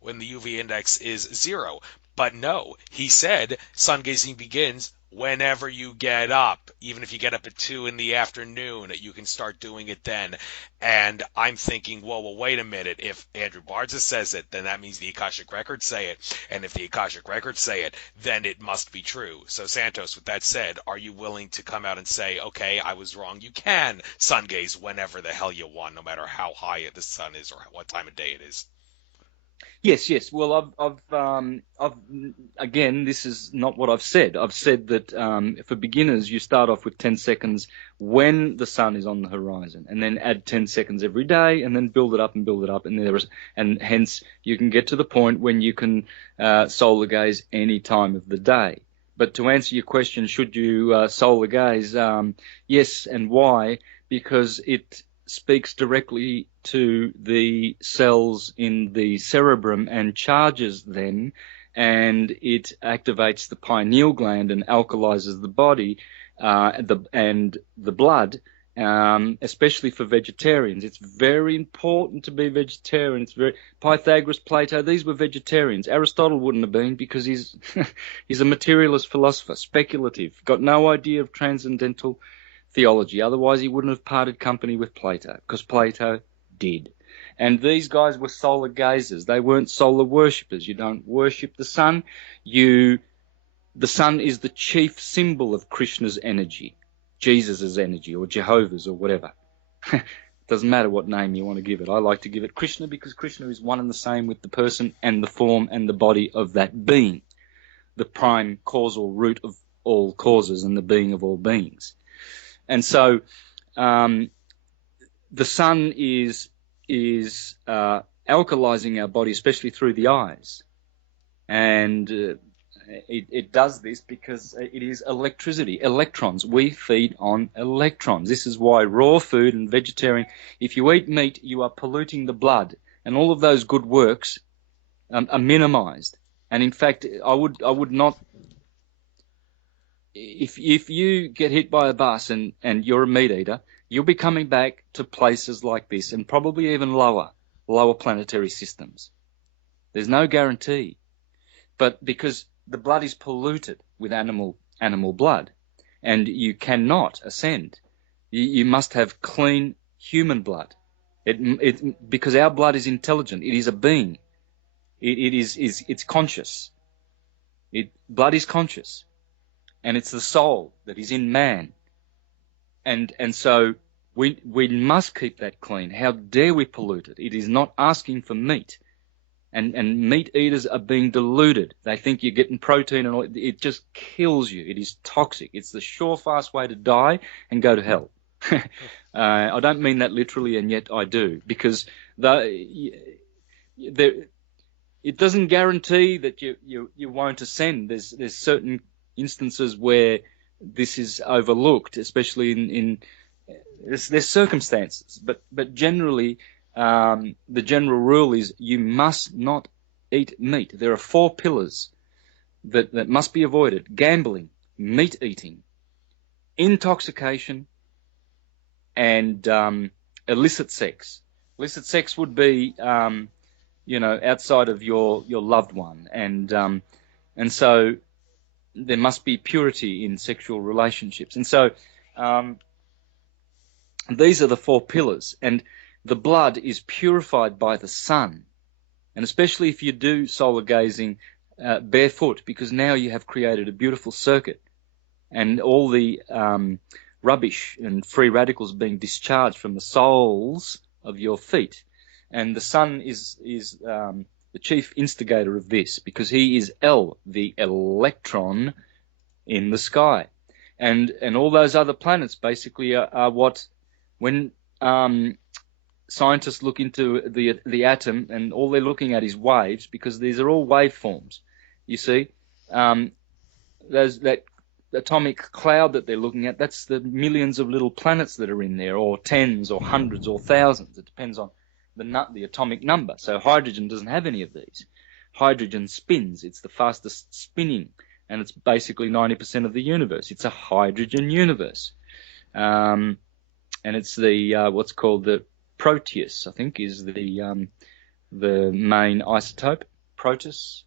when the UV index is 0. But no, he said sun gazing begins whenever you get up. Even if you get up at 2 in the afternoon, you can start doing it then. And I'm thinking, whoa, well, wait a minute. If Andrew Barza says it, then that means the Akashic Records say it. And if the Akashic Records say it, then it must be true. So, Santos, with that said, are you willing to come out and say, okay, I was wrong? You can sun gaze whenever the hell you want, no matter how high the sun is or what time of day it is. Yes. Well, again, this is not what I've said. I've said that for beginners, you start off with 10 seconds when the sun is on the horizon, and then add 10 seconds every day, and then build it up, and hence you can get to the point when you can solar gaze any time of the day. But to answer your question, should you solar gaze? Yes, and why? Because it speaks directly to the cells in the cerebrum and charges them, and it activates the pineal gland and alkalizes the body and the blood, especially for vegetarians. It's very important to be vegetarian. Pythagoras, Plato, these were vegetarians. Aristotle wouldn't have been, because he's he's a materialist philosopher, speculative, got no idea of transcendental theology. Otherwise, he wouldn't have parted company with Plato, because Plato did. And these guys were solar gazers. They weren't solar worshippers. You don't worship the sun. The sun is the chief symbol of Krishna's energy, Jesus' energy, or Jehovah's, or whatever. Doesn't matter what name you want to give it. I like to give it Krishna, because Krishna is one and the same with the person and the form and the body of that being, the prime causal root of all causes and the being of all beings. And so the sun is alkalizing our body, especially through the eyes. And it does this because it is electricity, electrons. We feed on electrons. This is why raw food and vegetarian, if you eat meat, you are polluting the blood. And all of those good works are minimized. And in fact, I would not... If you get hit by a bus and you're a meat eater, you'll be coming back to places like this, and probably even lower planetary systems. There's no guarantee. But because the blood is polluted with animal blood, and you cannot ascend, you must have clean human blood. Because our blood is intelligent. It is a being. It's conscious. Blood is conscious. And it's the soul that is in man. And so we must keep that clean. How dare we pollute it? It is not asking for meat. And meat eaters are being deluded. They think you're getting protein and all. It just kills you. It is toxic. It's the sure, fast way to die and go to hell. I don't mean that literally, and yet I do. Because it doesn't guarantee that you won't ascend. There's certain instances where this is overlooked, especially in there's circumstances, but generally the general rule is you must not eat meat. There are 4 pillars that must be avoided: gambling, meat eating, intoxication, and illicit sex. Illicit sex would be outside of your loved one, and so there must be purity in sexual relationships. And so these are the 4 pillars. And the blood is purified by the sun. And especially if you do solar gazing barefoot, because now you have created a beautiful circuit, and all the rubbish and free radicals being discharged from the soles of your feet. And the sun is the chief instigator of this, because he is L, the electron in the sky. And all those other planets basically are what, when scientists look into the atom, and all they're looking at is waves, because these are all waveforms. You see, that atomic cloud that they're looking at, that's the millions of little planets that are in there, or tens or hundreds or thousands. It depends on the atomic number. So hydrogen doesn't have any of these. Hydrogen spins. It's the fastest spinning, and it's basically 90% of the universe. It's a hydrogen universe. And it's the what's called the Proteus, I think, is the main isotope, Proteus.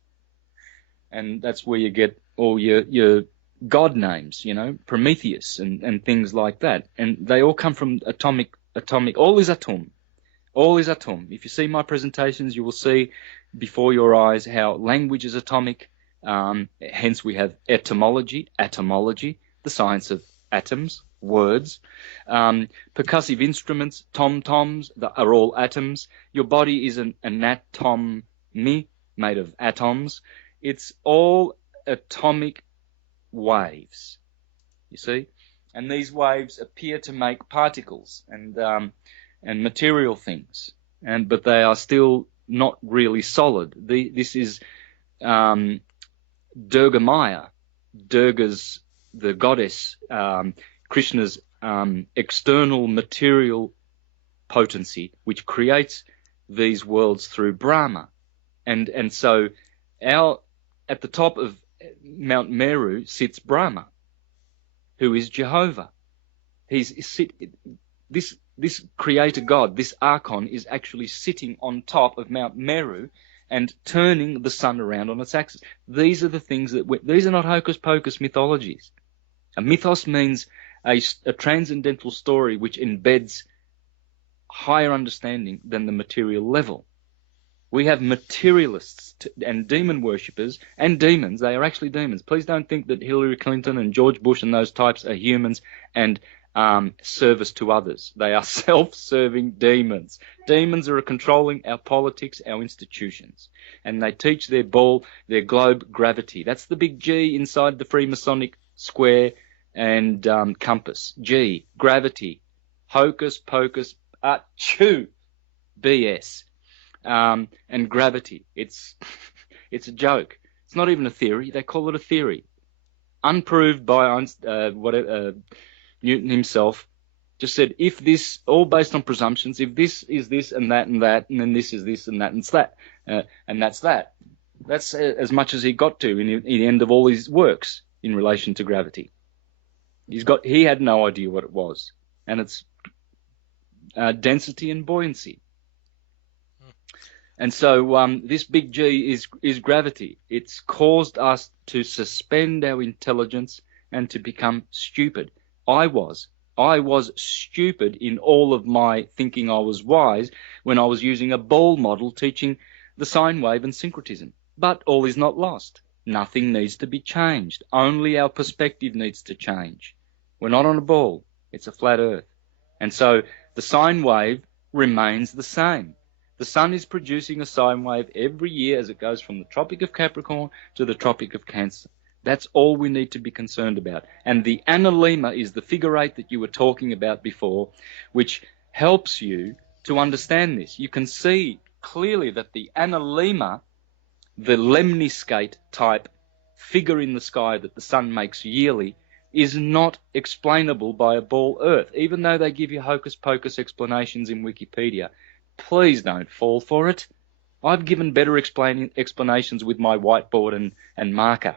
And that's where you get all your god names, Prometheus and things like that. And they all come from atomic, all is atom. All is atom. If you see my presentations, you will see before your eyes how language is atomic. Hence we have etymology, the science of atoms, words. Percussive instruments, tom-toms, are all atoms. Your body is an anatomy made of atoms. It's all atomic waves, you see, and these waves appear to make particles and material things, but they are still not really solid. This is Durga Maya, Durga's, the goddess, Krishna's external material potency, which creates these worlds through Brahma, and so at the top of Mount Meru sits Brahma, who is Jehovah. This creator God, this Archon, is actually sitting on top of Mount Meru and turning the sun around on its axis. These are the things these are not hocus pocus mythologies. A mythos means a transcendental story which embeds higher understanding than the material level. We have materialists and demon worshippers and demons. They are actually demons. Please don't think that Hillary Clinton and George Bush and those types are humans and service to others. They are self-serving demons. Demons are controlling our politics, our institutions, and they teach their globe gravity. That's the big G inside the Freemasonic square and compass. G, gravity. Hocus pocus, achoo, BS. And gravity. It's a joke. It's not even a theory. They call it a theory. Unproved by Newton himself. Just said, if this, all based on presumptions, if this is this and then this is this and that and it's that, and that's that. That's as much as he got to in the end of all his works in relation to gravity. He had no idea what it was. And it's density and buoyancy. And so this big G is gravity. It's caused us to suspend our intelligence and to become stupid. I was stupid in all of my thinking I was wise when I was using a ball model teaching the sine wave and syncretism. But all is not lost. Nothing needs to be changed. Only our perspective needs to change. We're not on a ball. It's a flat earth. And so the sine wave remains the same. The sun is producing a sine wave every year as it goes from the Tropic of Capricorn to the Tropic of Cancer. That's all we need to be concerned about. And the analemma is the figure eight that you were talking about before, which helps you to understand this. You can see clearly that the analemma, the lemniscate type figure in the sky that the sun makes yearly, is not explainable by a ball earth, even though they give you hocus pocus explanations in Wikipedia. Please don't fall for it. I've given better explanations with my whiteboard and marker.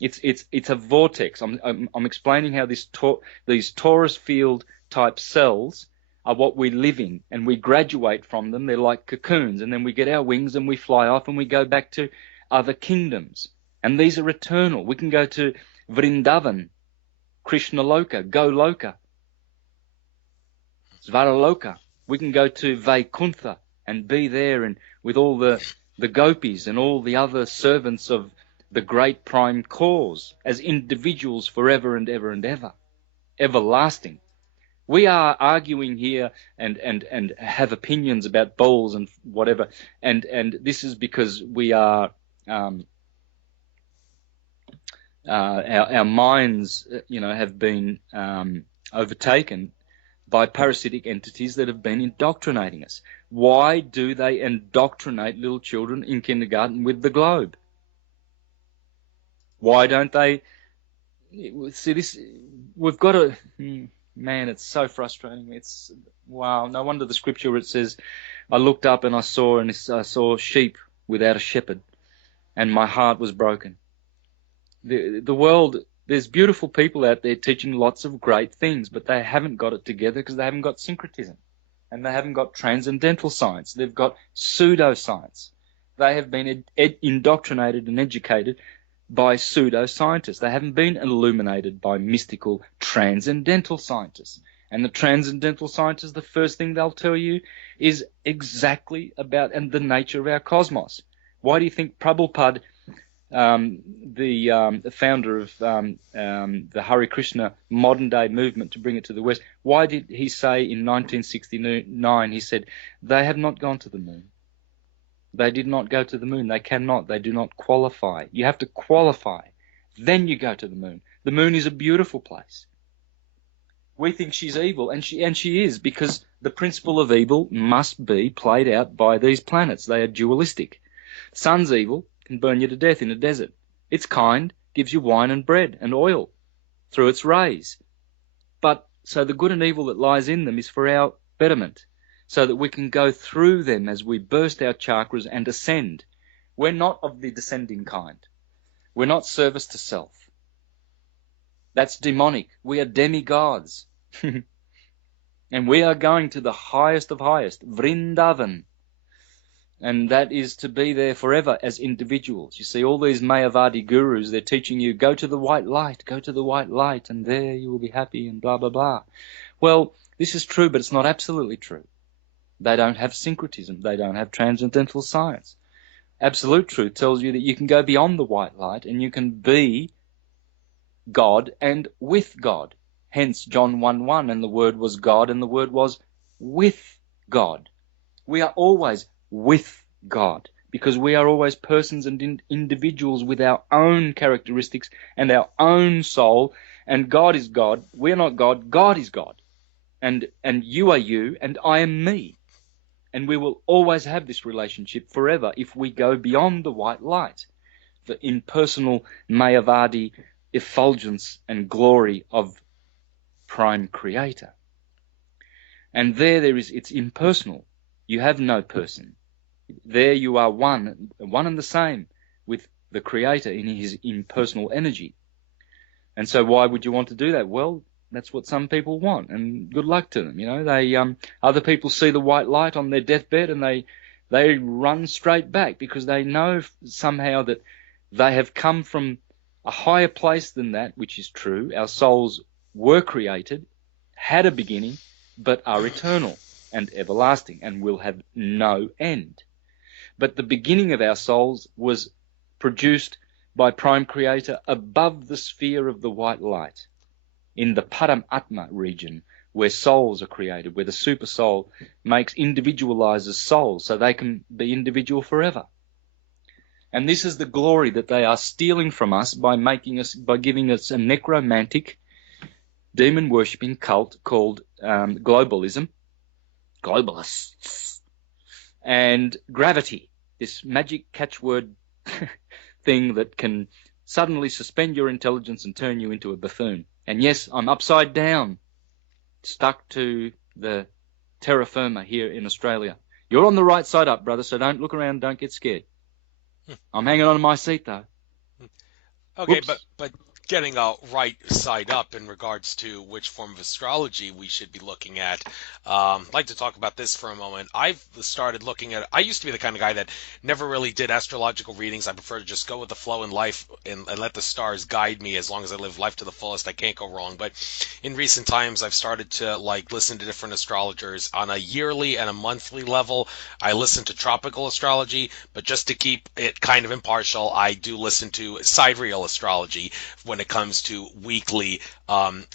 It's a vortex. I'm explaining how these torus field type cells are what we live in, and we graduate from them. They're like cocoons, and then we get our wings and we fly off and we go back to other kingdoms. And these are eternal. We can go to Vrindavan, Krishna Loka, Go Loka, Svaraloka. We can go to Vaikuntha and be there and with all the gopis and all the other servants of the great prime cause as individuals forever and ever and ever, everlasting. We are arguing here and have opinions about bowls and whatever, and this is because we are our minds, have been overtaken by parasitic entities that have been indoctrinating us. Why do they indoctrinate little children in kindergarten with the globe? Why don't they see this? We've got to. Man, it's so frustrating. It's wow. No wonder the scripture where it says, "I looked up and I saw sheep without a shepherd, and my heart was broken." The world, there's beautiful people out there teaching lots of great things, but they haven't got it together because they haven't got syncretism, and they haven't got transcendental science. They've got pseudoscience. They have been indoctrinated and educated by pseudo-scientists. They haven't been illuminated by mystical transcendental scientists. And the transcendental scientists, the first thing they'll tell you is exactly about and the nature of our cosmos. Why do you think Prabhupada, the founder of the Hare Krishna modern-day movement to bring it to the West, why did he say in 1969, he said, they have not gone to the moon? They did not go to the moon. They cannot. They do not qualify. You have to qualify. Then you go to the moon. The moon is a beautiful place. We think she's evil, and she is, because the principle of evil must be played out by these planets. They are dualistic. Sun's evil, can burn you to death in a desert. It's kind, gives you wine and bread and oil through its rays. But so the good and evil that lies in them is for our betterment, so that we can go through them as we burst our chakras and ascend. We're not of the descending kind. We're not service to self. That's demonic. We are demigods. And we are going to the highest of highest, Vrindavan. And that is to be there forever as individuals. You see, all these Mayavadi gurus, they're teaching you, go to the white light, and there you will be happy and blah, blah, blah. Well, this is true, but it's not absolutely true. They don't have syncretism. They don't have transcendental science. Absolute truth tells you that you can go beyond the white light and you can be God and with God. Hence John 1:1, and the Word was God and the Word was with God. We are always with God because we are always persons and individuals with our own characteristics and our own soul, and God is God. We're not God. God is God. And you are you and I am me. And we will always have this relationship forever if we go beyond the white light, the impersonal Mayavadi effulgence and glory of Prime Creator. And there is, it's impersonal. You have no person. There you are one and the same with the Creator in his impersonal energy. And so why would you want to do that? Well, that's what some people want, and good luck to them. They other people see the white light on their deathbed and they run straight back because they know somehow that they have come from a higher place than that, which is true. Our souls were created, had a beginning, but are eternal and everlasting and will have no end. But the beginning of our souls was produced by Prime Creator above the sphere of the white light, in the Paramatma region, where souls are created, where the super soul individualizes souls so they can be individual forever. And this is the glory that they are stealing from us by giving us a necromantic, demon-worshipping cult called globalism, globalists, and gravity, this magic catchword thing that can suddenly suspend your intelligence and turn you into a buffoon. And yes, I'm upside down, stuck to the terra firma here in Australia. You're on the right side up, brother, so don't look around, don't get scared. I'm hanging on to my seat, though. Okay, Oops. but getting right side up in regards to which form of astrology we should be looking at. I'd like to talk about this for a moment. I've started looking at. I used to be the kind of guy that never really did astrological readings. I prefer to just go with the flow in life and let the stars guide me as long as I live life to the fullest. I can't go wrong. But in recent times, I've started to listen to different astrologers on a yearly and a monthly level. I listen to tropical astrology, but just to keep it kind of impartial, I do listen to sidereal astrology when it comes to weekly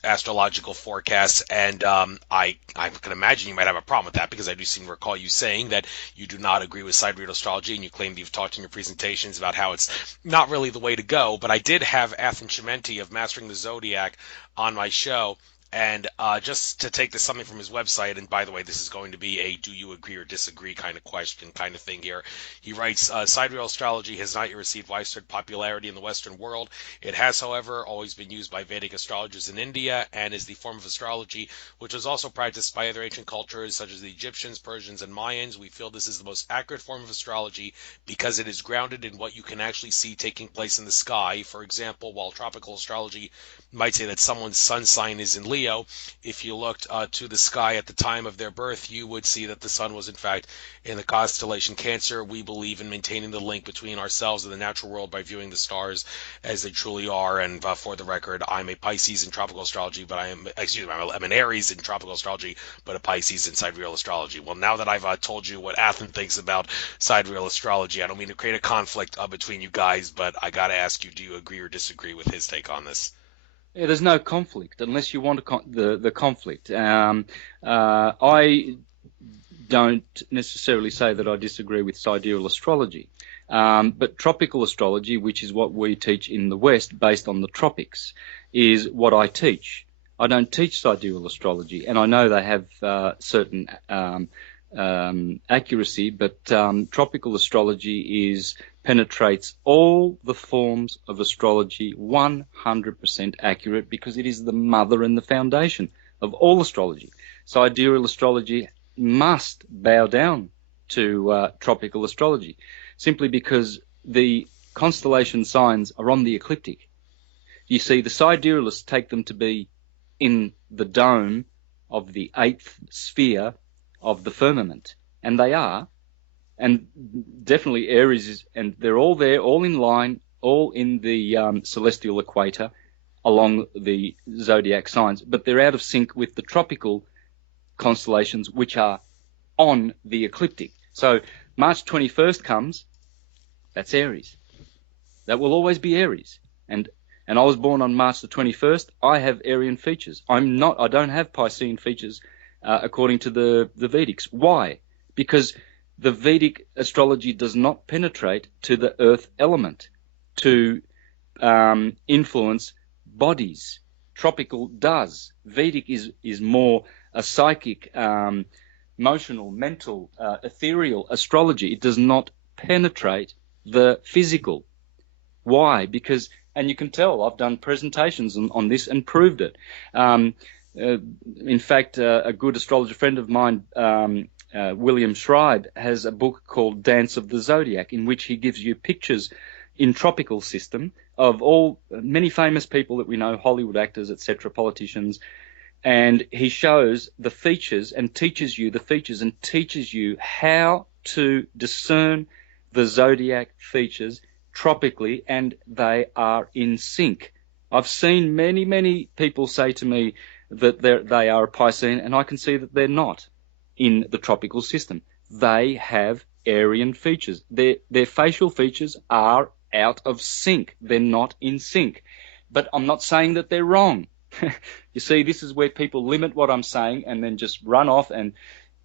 astrological forecasts. And I can imagine you might have a problem with that because I do seem to recall you saying that you do not agree with sidereal astrology, and you claim that you've talked in your presentations about how it's not really the way to go. But I did have Athan Chimenti of Mastering the Zodiac on my show. And just to take this something from his website, and by the way, this is going to be a do you agree or disagree kind of question kind of thing here. He writes, sidereal astrology has not yet received widespread popularity in the Western world. It has, however, always been used by Vedic astrologers in India and is the form of astrology which was also practiced by other ancient cultures such as the Egyptians, Persians, and Mayans. We feel this is the most accurate form of astrology because it is grounded in what you can actually see taking place in the sky. For example, while tropical astrology might say that someone's sun sign is in Leo, if you looked to the sky at the time of their birth, you would see that the sun was in fact in the constellation Cancer. We believe in maintaining the link between ourselves and the natural world by viewing the stars as they truly are. And for the record, I'm a Pisces in tropical astrology, but I'm an Aries in tropical astrology, but a Pisces in sidereal astrology. Well, now that I've told you what Athan thinks about sidereal astrology, I don't mean to create a conflict between you guys, but I got to ask you, do you agree or disagree with his take on this? Yeah, there's no conflict unless you want the conflict. I don't necessarily say that I disagree with sidereal astrology, but tropical astrology, which is what we teach in the West based on the tropics, is what I teach. I don't teach sidereal astrology, and I know they have certain accuracy, but tropical astrology penetrates all the forms of astrology 100% accurate because it is the mother and the foundation of all astrology. Sidereal astrology must bow down to tropical astrology simply because the constellation signs are on the ecliptic. You see, the siderealists take them to be in the dome of the eighth sphere of the firmament, and they are. And definitely Aries is, and they're all there, all in line, all in the celestial equator along the zodiac signs, but they're out of sync with the tropical constellations, which are on the ecliptic. So March 21st comes, that's Aries. That will always be Aries. And I was born on March the 21st. I have Arian features. I don't have Piscean features according to the Vedics. Why? Because the Vedic astrology does not penetrate to the earth element to influence bodies. Tropical does. Vedic is more a psychic, emotional, mental, ethereal astrology. It does not penetrate the physical. Why? Because, and you can tell, I've done presentations on this and proved it. In fact, a good astrologer friend of mine, William Schreiber, has a book called Dance of the Zodiac, in which he gives you pictures in tropical system of many famous people that we know, Hollywood actors, etc., politicians, and he shows the features and teaches you the features and teaches you how to discern the zodiac features tropically, and they are in sync. I've seen many people say to me that they are a Piscean, and I can see that they're not in the tropical system. They have Aryan features. Their facial features are out of sync. They're not in sync. But I'm not saying that they're wrong. You see, this is where people limit what I'm saying and then just run off, and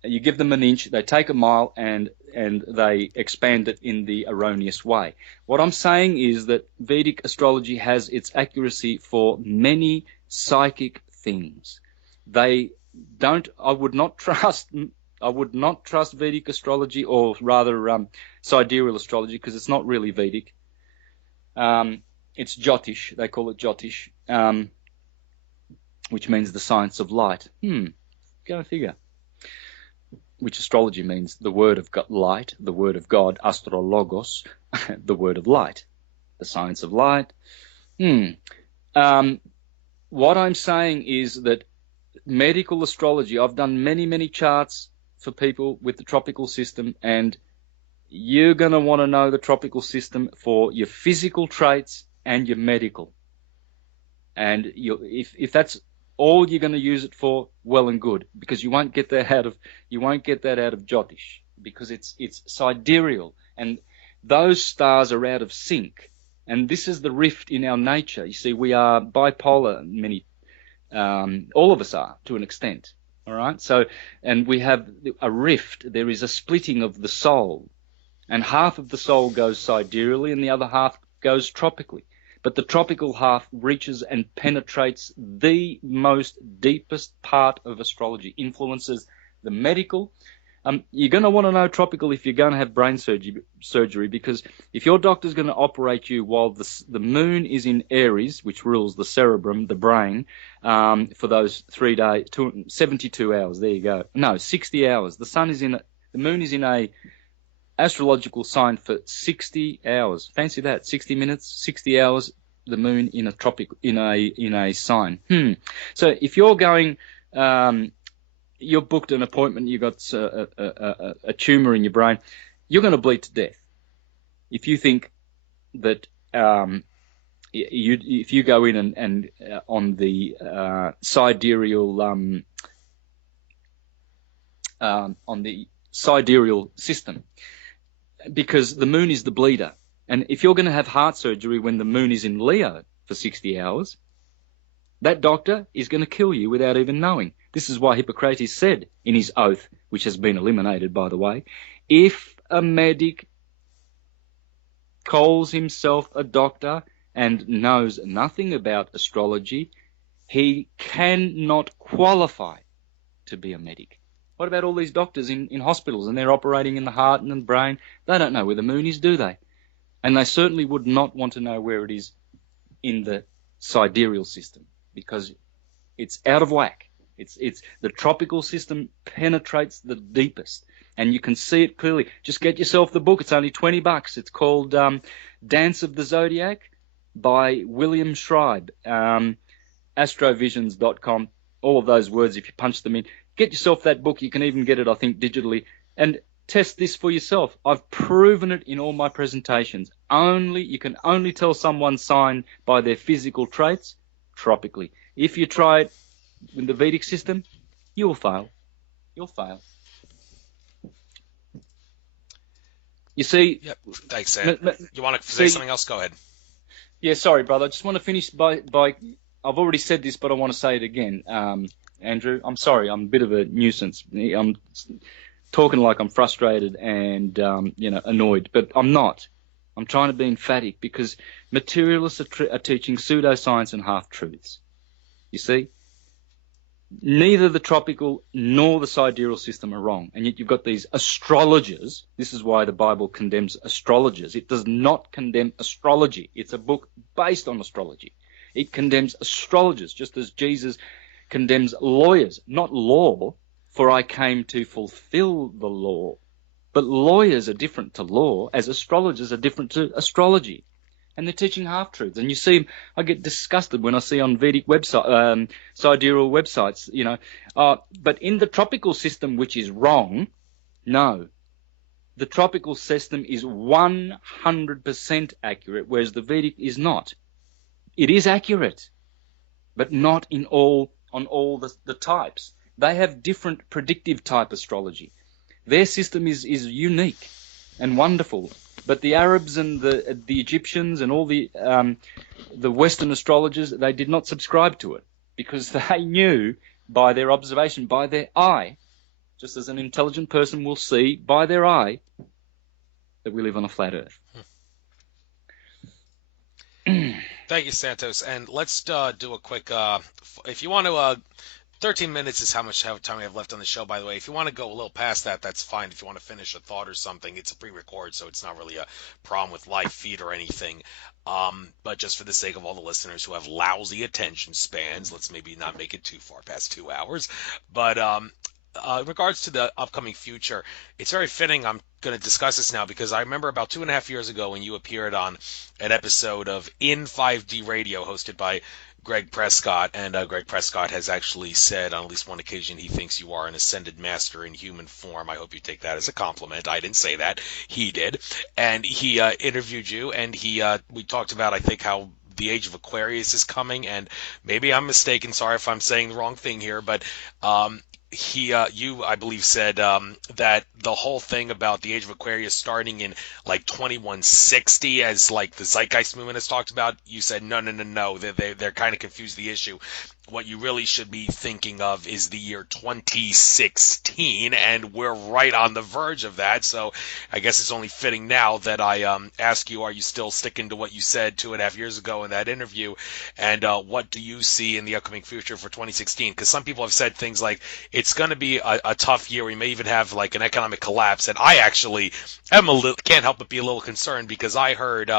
you give them an inch, they take a mile, and they expand it in the erroneous way. What I'm saying is that Vedic astrology has its accuracy for many psychic things. I would not trust Vedic astrology, or rather sidereal astrology, because it's not really Vedic. It's Jyotish. They call it Jyotish, which means the science of light. Go figure. Which astrology means the word of God, light, the word of God, astrologos, the word of light, the science of light. What I'm saying is that medical astrology, I've done many, many charts for people with the tropical system, and you're going to want to know the tropical system for your physical traits and your medical. And if that's all you're going to use it for, well and good, because you won't get that out of Jyotish, because it's sidereal, and those stars are out of sync. And this is the rift in our nature. You see, we are bipolar, all of us are to an extent. All right. So, and we have a rift. There is a splitting of the soul, and half of the soul goes sidereally and the other half goes tropically. But the tropical half reaches and penetrates the most deepest part of astrology, influences the medical. You're going to want to know tropical if you're going to have brain surgery, because if your doctor's going to operate you while the moon is in Aries, which rules the cerebrum, the brain, for those 3 days, 72 hours, there you go. No, 60 hours. The moon is in a astrological sign for 60 hours. Fancy that, 60 minutes, 60 hours, the moon in a sign. So if you're going, you're booked an appointment, you've got a tumor in your brain, you're going to bleed to death. If you think that if you go in and on the sidereal system, because the moon is the bleeder. And if you're going to have heart surgery when the moon is in Leo for 60 hours, that doctor is going to kill you without even knowing. This is why Hippocrates said in his oath, which has been eliminated, by the way, if a medic calls himself a doctor and knows nothing about astrology, he cannot qualify to be a medic. What about all these doctors in hospitals, and they're operating in the heart and the brain? They don't know where the moon is, do they? And they certainly would not want to know where it is in the sidereal system, because it's out of whack. It's the tropical system penetrates the deepest, and you can see it clearly. Just get yourself the book. It's only $20. It's called Dance of the Zodiac by William Schreiber. Astrovisions.com. All of those words, if you punch them in, get yourself that book. You can even get it, I think, digitally, and test this for yourself. I've proven it in all my presentations. You can only tell someone's sign by their physical traits tropically. If you try it in the Vedic system, you will fail. You'll fail. You see... Yep. Thanks, Sam. You want to say something else? Go ahead. Yeah, sorry, brother. I just want to finish by I've already said this, but I want to say it again. Andrew, I'm sorry. I'm a bit of a nuisance. I'm talking like I'm frustrated and, annoyed, but I'm not. I'm trying to be emphatic, because materialists are teaching pseudoscience and half-truths. You see? Neither the tropical nor the sidereal system are wrong, and yet you've got these astrologers. This is why the Bible condemns astrologers. It does not condemn astrology. It's a book based on astrology. It condemns astrologers, just as Jesus condemns lawyers, not law, for I came to fulfill the law. But lawyers are different to law, as astrologers are different to astrology. And they're teaching half-truths. And you see, I get disgusted when I see on Vedic website, sidereal websites, but in the tropical system, which is wrong, no. The tropical system is 100% accurate, whereas the Vedic is not. It is accurate, but not on all the types. They have different predictive type astrology. Their system is unique and wonderful. But the Arabs and the Egyptians and all the Western astrologers, they did not subscribe to it, because they knew by their observation, by their eye, just as an intelligent person will see by their eye, that we live on a flat earth. Thank you, Santos. And let's do a quick, if you want to, 13 minutes is how much time we have left on the show, by the way. If you want to go a little past that, that's fine. If you want to finish a thought or something, it's a pre-record, so it's not really a problem with live feed or anything. But just for the sake of all the listeners who have lousy attention spans, let's maybe not make it too far past 2 hours. But in regards to the upcoming future, it's very fitting. I'm going to discuss this now because I remember about 2.5 years ago when you appeared on an episode of In 5D Radio hosted by Greg Prescott, and Greg Prescott has actually said on at least one occasion he thinks you are an ascended master in human form. I hope you take that as a compliment. I didn't say that. He did. And he interviewed you, and we talked about, I think, how the age of Aquarius is coming, and maybe I'm mistaken. Sorry if I'm saying the wrong thing here, but you, I believe, said that the whole thing about the age of Aquarius starting in like 2160, as like the Zeitgeist movement has talked about. You said no, no, no, no. They're kind of confused the issue. What you really should be thinking of is the year 2016, and we're right on the verge of that. So I guess it's only fitting now that I ask you, are you still sticking to what you said 2.5 years ago in that interview? And what do you see in the upcoming future for 2016? Because some people have said things like it's going to be a tough year. We may even have like an economic collapse. And I actually can't help but be a little concerned because I heard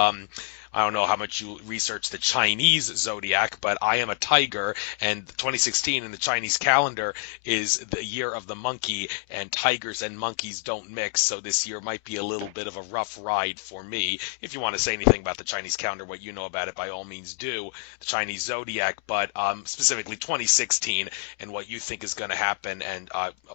I don't know how much you research the Chinese zodiac, but I am a tiger, and 2016 in the Chinese calendar is the year of the monkey, and tigers and monkeys don't mix, so this year might be a little bit of a rough ride for me. If you want to say anything about the Chinese calendar, what you know about it, by all means do, the Chinese zodiac, but specifically 2016 and what you think is going to happen. And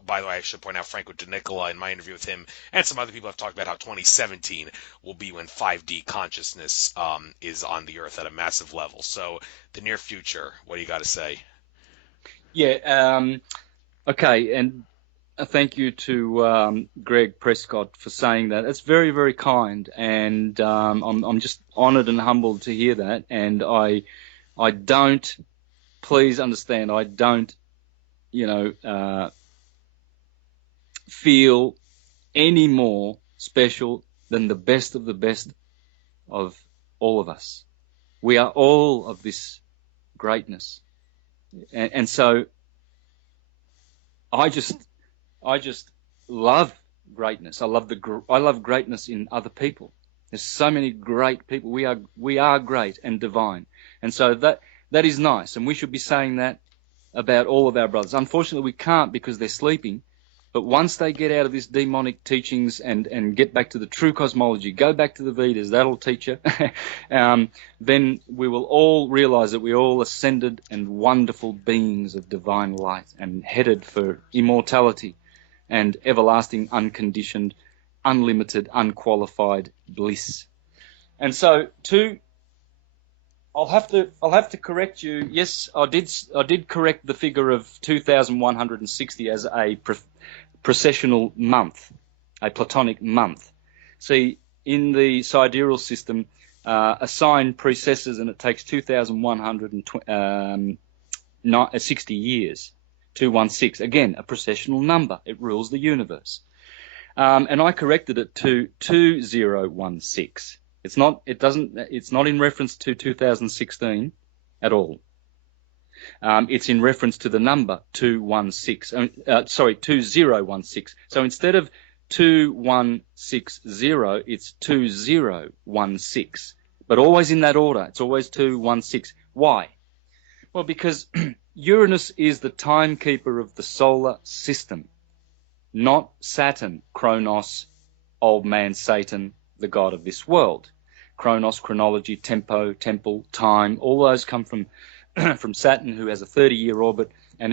by the way, I should point out Franco De Nicola in my interview with him and some other people have talked about how 2017 will be when 5D consciousness is on the earth at a massive level. So the near future, what do you got to say? Yeah. Okay. And thank you to Greg Prescott for saying that. It's very, very kind, and I'm just honoured and humbled to hear that. And I don't. Please understand, I don't, feel any more special than the best of all of us. We are all of this greatness, and so I just love greatness. I love greatness in other people. There's so many great people. We are great and divine, and so that is nice, and we should be saying that about all of our brothers. Unfortunately, we can't because they're sleeping. But once they get out of this demonic teachings and get back to the true cosmology, go back to the Vedas, that'll teach you, then we will all realize that we're all ascended and wonderful beings of divine light and headed for immortality and everlasting, unconditioned, unlimited, unqualified bliss. And so, I'll have to correct you. Yes, I did correct the figure of 2,160 as a processional month, a Platonic month. See, in the sidereal system, a sign precesses and it takes 2,160 years. 216, again, a processional number. It rules the universe. And I corrected it to 2016. It's not in reference to 2016 at all. It's in reference to the number 2016. So instead of 2160, it's 2016. But always in that order. It's always 216. Why? Well, because Uranus is the timekeeper of the solar system, not Saturn, Kronos, old man Satan, the god of this world. Kronos, chronology, tempo, temple, time, all those come from Saturn, who has a 30-year orbit, and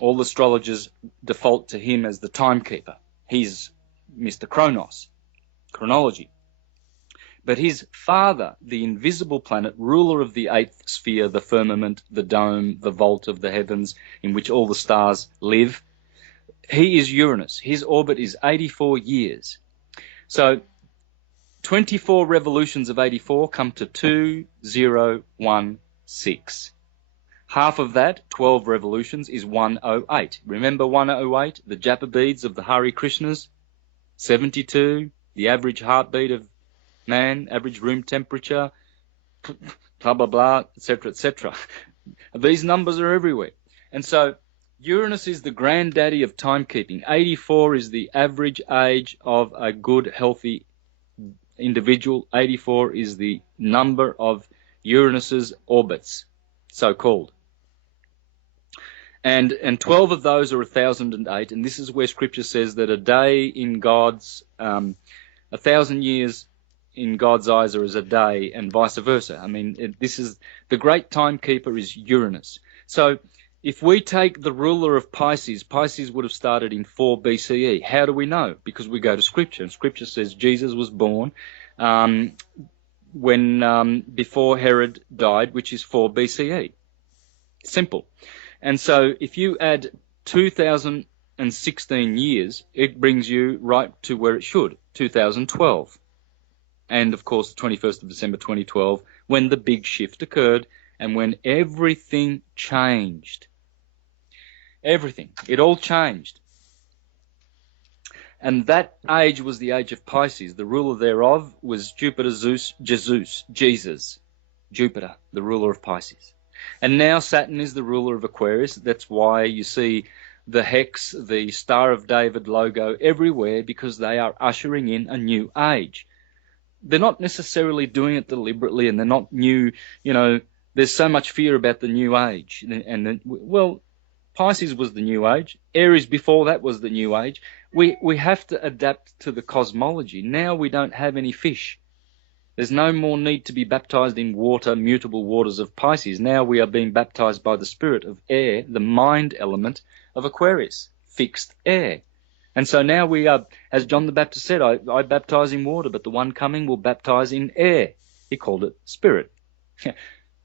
all astrologers default to him as the timekeeper. He's Mr. Kronos, chronology. But his father, the invisible planet, ruler of the eighth sphere, the firmament, the dome, the vault of the heavens, in which all the stars live, he is Uranus. His orbit is 84 years. So 24 revolutions of 84 come to 2016. Half of that, 12 revolutions, is 108. Remember 108, the Japa beads of the Hare Krishnas? 72, the average heartbeat of man, average room temperature, blah, blah, blah, etc., etc. These numbers are everywhere. And so Uranus is the granddaddy of timekeeping. 84 is the average age of a good, healthy individual. 84 is the number of Uranus's orbits, so-called. And 12 of those are 1,008, and this is where Scripture says that a day in God's, 1,000 years in God's eyes are as a day, and vice versa. I mean, this is, the great timekeeper is Uranus. So if we take the ruler of Pisces, Pisces would have started in 4 BCE. How do we know? Because we go to Scripture, and Scripture says Jesus was born before Herod died, which is 4 BCE. Simple. And so if you add 2016 years, it brings you right to where it should, 2012. And, of course, the 21st of December 2012, when the big shift occurred and when everything changed. Everything. It all changed. And that age was the age of Pisces. The ruler thereof was Jupiter, Jesus, Jupiter, the ruler of Pisces. And now Saturn is the ruler of Aquarius. That's why you see the hex, the Star of David logo everywhere, because they are ushering in a new age. They're not necessarily doing it deliberately, and they're not new, there's so much fear about the new age. Well, Pisces was the new age. Aries before that was the new age. We have to adapt to the cosmology. Now we don't have any fish. There's no more need to be baptized in water, mutable waters of Pisces. Now we are being baptized by the spirit of air, the mind element of Aquarius, fixed air. And so now we are, as John the Baptist said, I baptize in water, but the one coming will baptize in air. He called it spirit,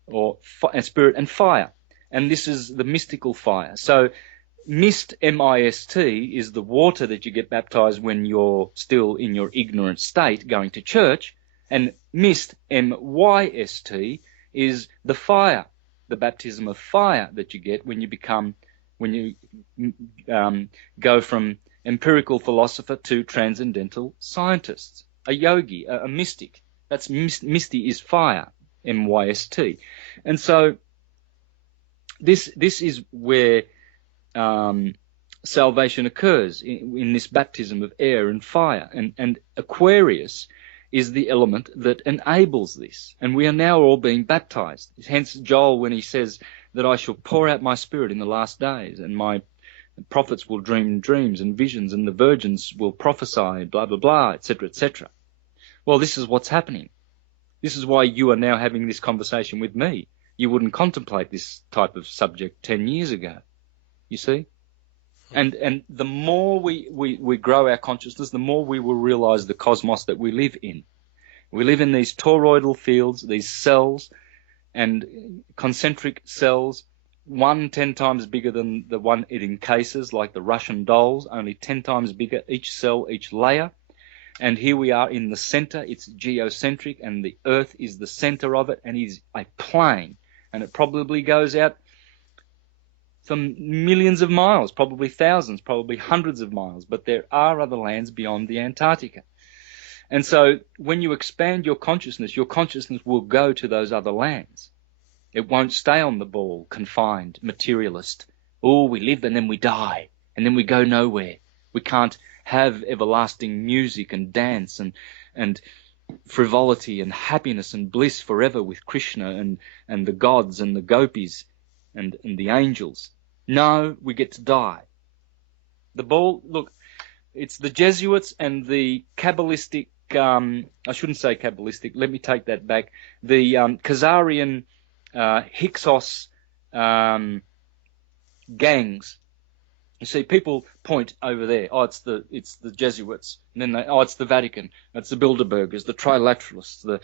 or spirit and fire. And this is the mystical fire. So mist, M-I-S-T, is the water that you get baptized when you're still in your ignorant state going to church. And mist, M-Y-S-T, is the fire, the baptism of fire that you get when you go from empirical philosopher to transcendental scientists, a yogi, a mystic. That's misty is fire, M-Y-S-T. And so this is where salvation occurs, in this baptism of air and fire. And Aquarius is the element that enables this. And we are now all being baptized. Hence Joel, when he says that I shall pour out my spirit in the last days, and my prophets will dream dreams and visions, and the virgins will prophesy, blah, blah, blah, etc., etc. Well, this is what's happening. This is why you are now having this conversation with me. You wouldn't contemplate this type of subject 10 years ago, you see? And the more we grow our consciousness, the more we will realize the cosmos that we live in. We live in these toroidal fields, these cells, and concentric cells, 10 times bigger than the one it encases, like the Russian dolls, only 10 times bigger, each cell, each layer. And here we are in the center. It's geocentric, and the Earth is the center of it, and is a plane. And it probably goes out for millions of miles, probably thousands, probably hundreds of miles. But there are other lands beyond the Antarctica. And so when you expand your consciousness will go to those other lands. It won't stay on the ball, confined, materialist. Oh, we live and then we die, and then we go nowhere. We can't have everlasting music and dance and frivolity and happiness and bliss forever with Krishna and the gods and the gopis and the angels. No, we get to die. The ball, look, it's the Jesuits and the Kabbalistic, I shouldn't say Kabbalistic, let me take that back, the Khazarian Hyksos gangs. You see, people point over there. Oh, it's the Jesuits, and then it's the Vatican, it's the Bilderbergers, the Trilateralists, the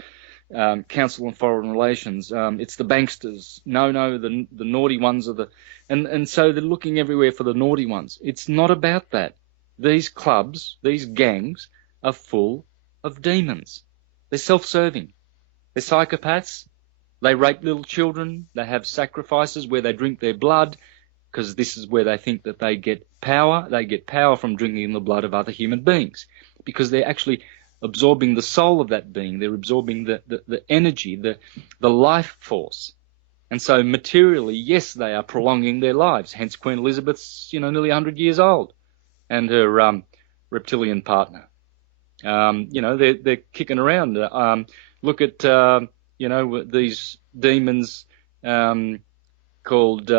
Council on Foreign Relations. It's the banksters. No, the naughty ones are the, and so they're looking everywhere for the naughty ones. It's not about that. These clubs, these gangs, are full of demons. They're self-serving. They're psychopaths. They rape little children. They have sacrifices where they drink their blood, because this is where they think that they get power. They get power from drinking the blood of other human beings, because they're actually absorbing the soul of that being. They're absorbing the energy, the life force. And so materially, yes, they are prolonging their lives. Hence Queen Elizabeth's, nearly 100 years old, and her reptilian partner. They're kicking around. Look at, these demons, called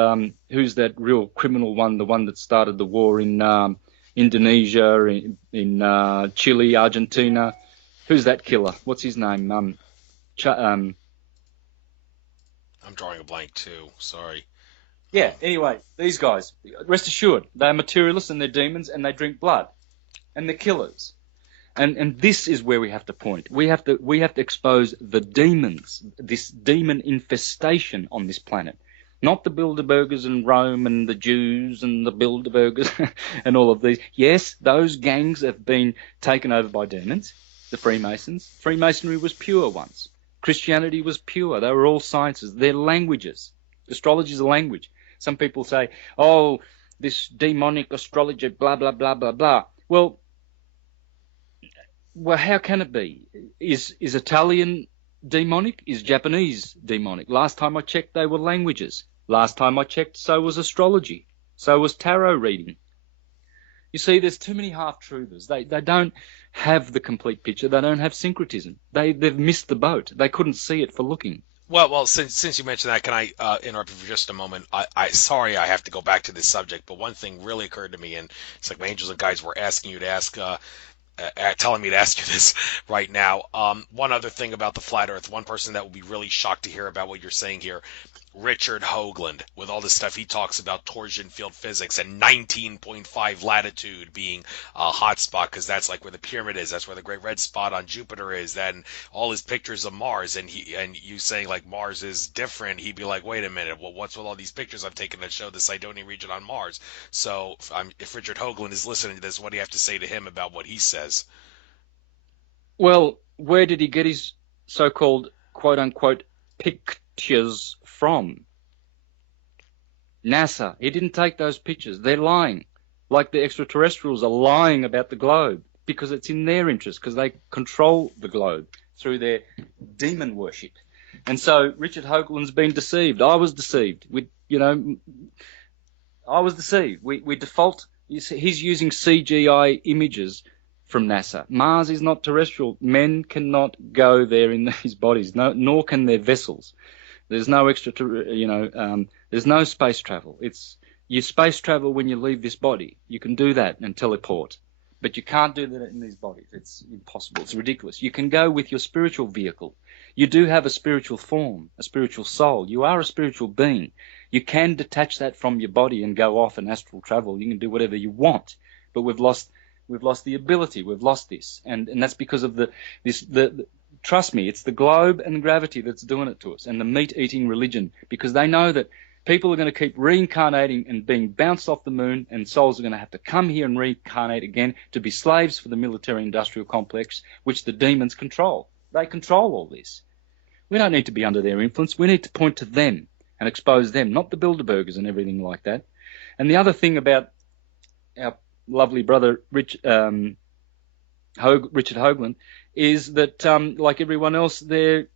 who's that real criminal one? The one that started the war in Indonesia, in Chile, Argentina. Who's that killer? What's his name? I'm drawing a blank too. Sorry. Yeah. Anyway, these guys. Rest assured, they're materialists and they're demons and they drink blood and they're killers. And this is where we have to point. We have to expose the demons, this demon infestation on this planet. Not the Bilderbergers in Rome and the Jews and the Bilderbergers and all of these. Yes, those gangs have been taken over by demons, the Freemasons. Freemasonry was pure once. Christianity was pure. They were all sciences. They're languages. Astrology is a language. Some people say, oh, this demonic astrology, blah, blah, blah, blah, blah. Well, how can it be? Is Italian demonic? Is Japanese demonic? Last time I checked, they were languages. Last time I checked, so was astrology. So was tarot reading. You see, there's too many half-truthers. They don't have the complete picture. They don't have syncretism. They've missed the boat. They couldn't see it for looking. Well, since you mentioned that, can I interrupt you for just a moment? Sorry, I have to go back to this subject, but one thing really occurred to me, and it's like my angels and guides were asking you to ask, telling me to ask you this right now. One other thing about the flat Earth, one person that will be really shocked to hear about what you're saying here, Richard Hoagland, with all the stuff he talks about torsion field physics and 19.5 latitude being a hot spot because that's like where the pyramid is, that's where the great red spot on Jupiter is, then all his pictures of Mars, and you saying like Mars is different, he'd be like, wait a minute, well, what's with all these pictures I've taken that show the Sidonian region on Mars? So if Richard Hoagland is listening to this, what do you have to say to him about what he says? Well, where did he get his so-called quote-unquote pictures from? NASA. He didn't take those pictures. They're lying. Like the extraterrestrials are lying about the globe because it's in their interest, because they control the globe through their demon worship. And so Richard Hoagland's been deceived. I was deceived. I was deceived. We default. He's using CGI images from NASA. Mars is not terrestrial. Men cannot go there in these bodies, nor can their vessels. There's no there's no space travel. You space travel when you leave this body. You can do that and teleport, but you can't do that in these bodies. It's impossible. It's ridiculous. You can go with your spiritual vehicle. You do have a spiritual form, a spiritual soul. You are a spiritual being. You can detach that from your body and go off and astral travel. You can do whatever you want, but we've lost the ability. We've lost this, and that's because of the trust me, it's the globe and gravity that's doing it to us, and the meat-eating religion, because they know that people are going to keep reincarnating and being bounced off the moon, and souls are going to have to come here and reincarnate again to be slaves for the military-industrial complex, which the demons control. They control all this. We don't need to be under their influence. We need to point to them and expose them, not the Bilderbergers and everything like that. And the other thing about our lovely brother Richard Hoagland is that, like everyone else, they're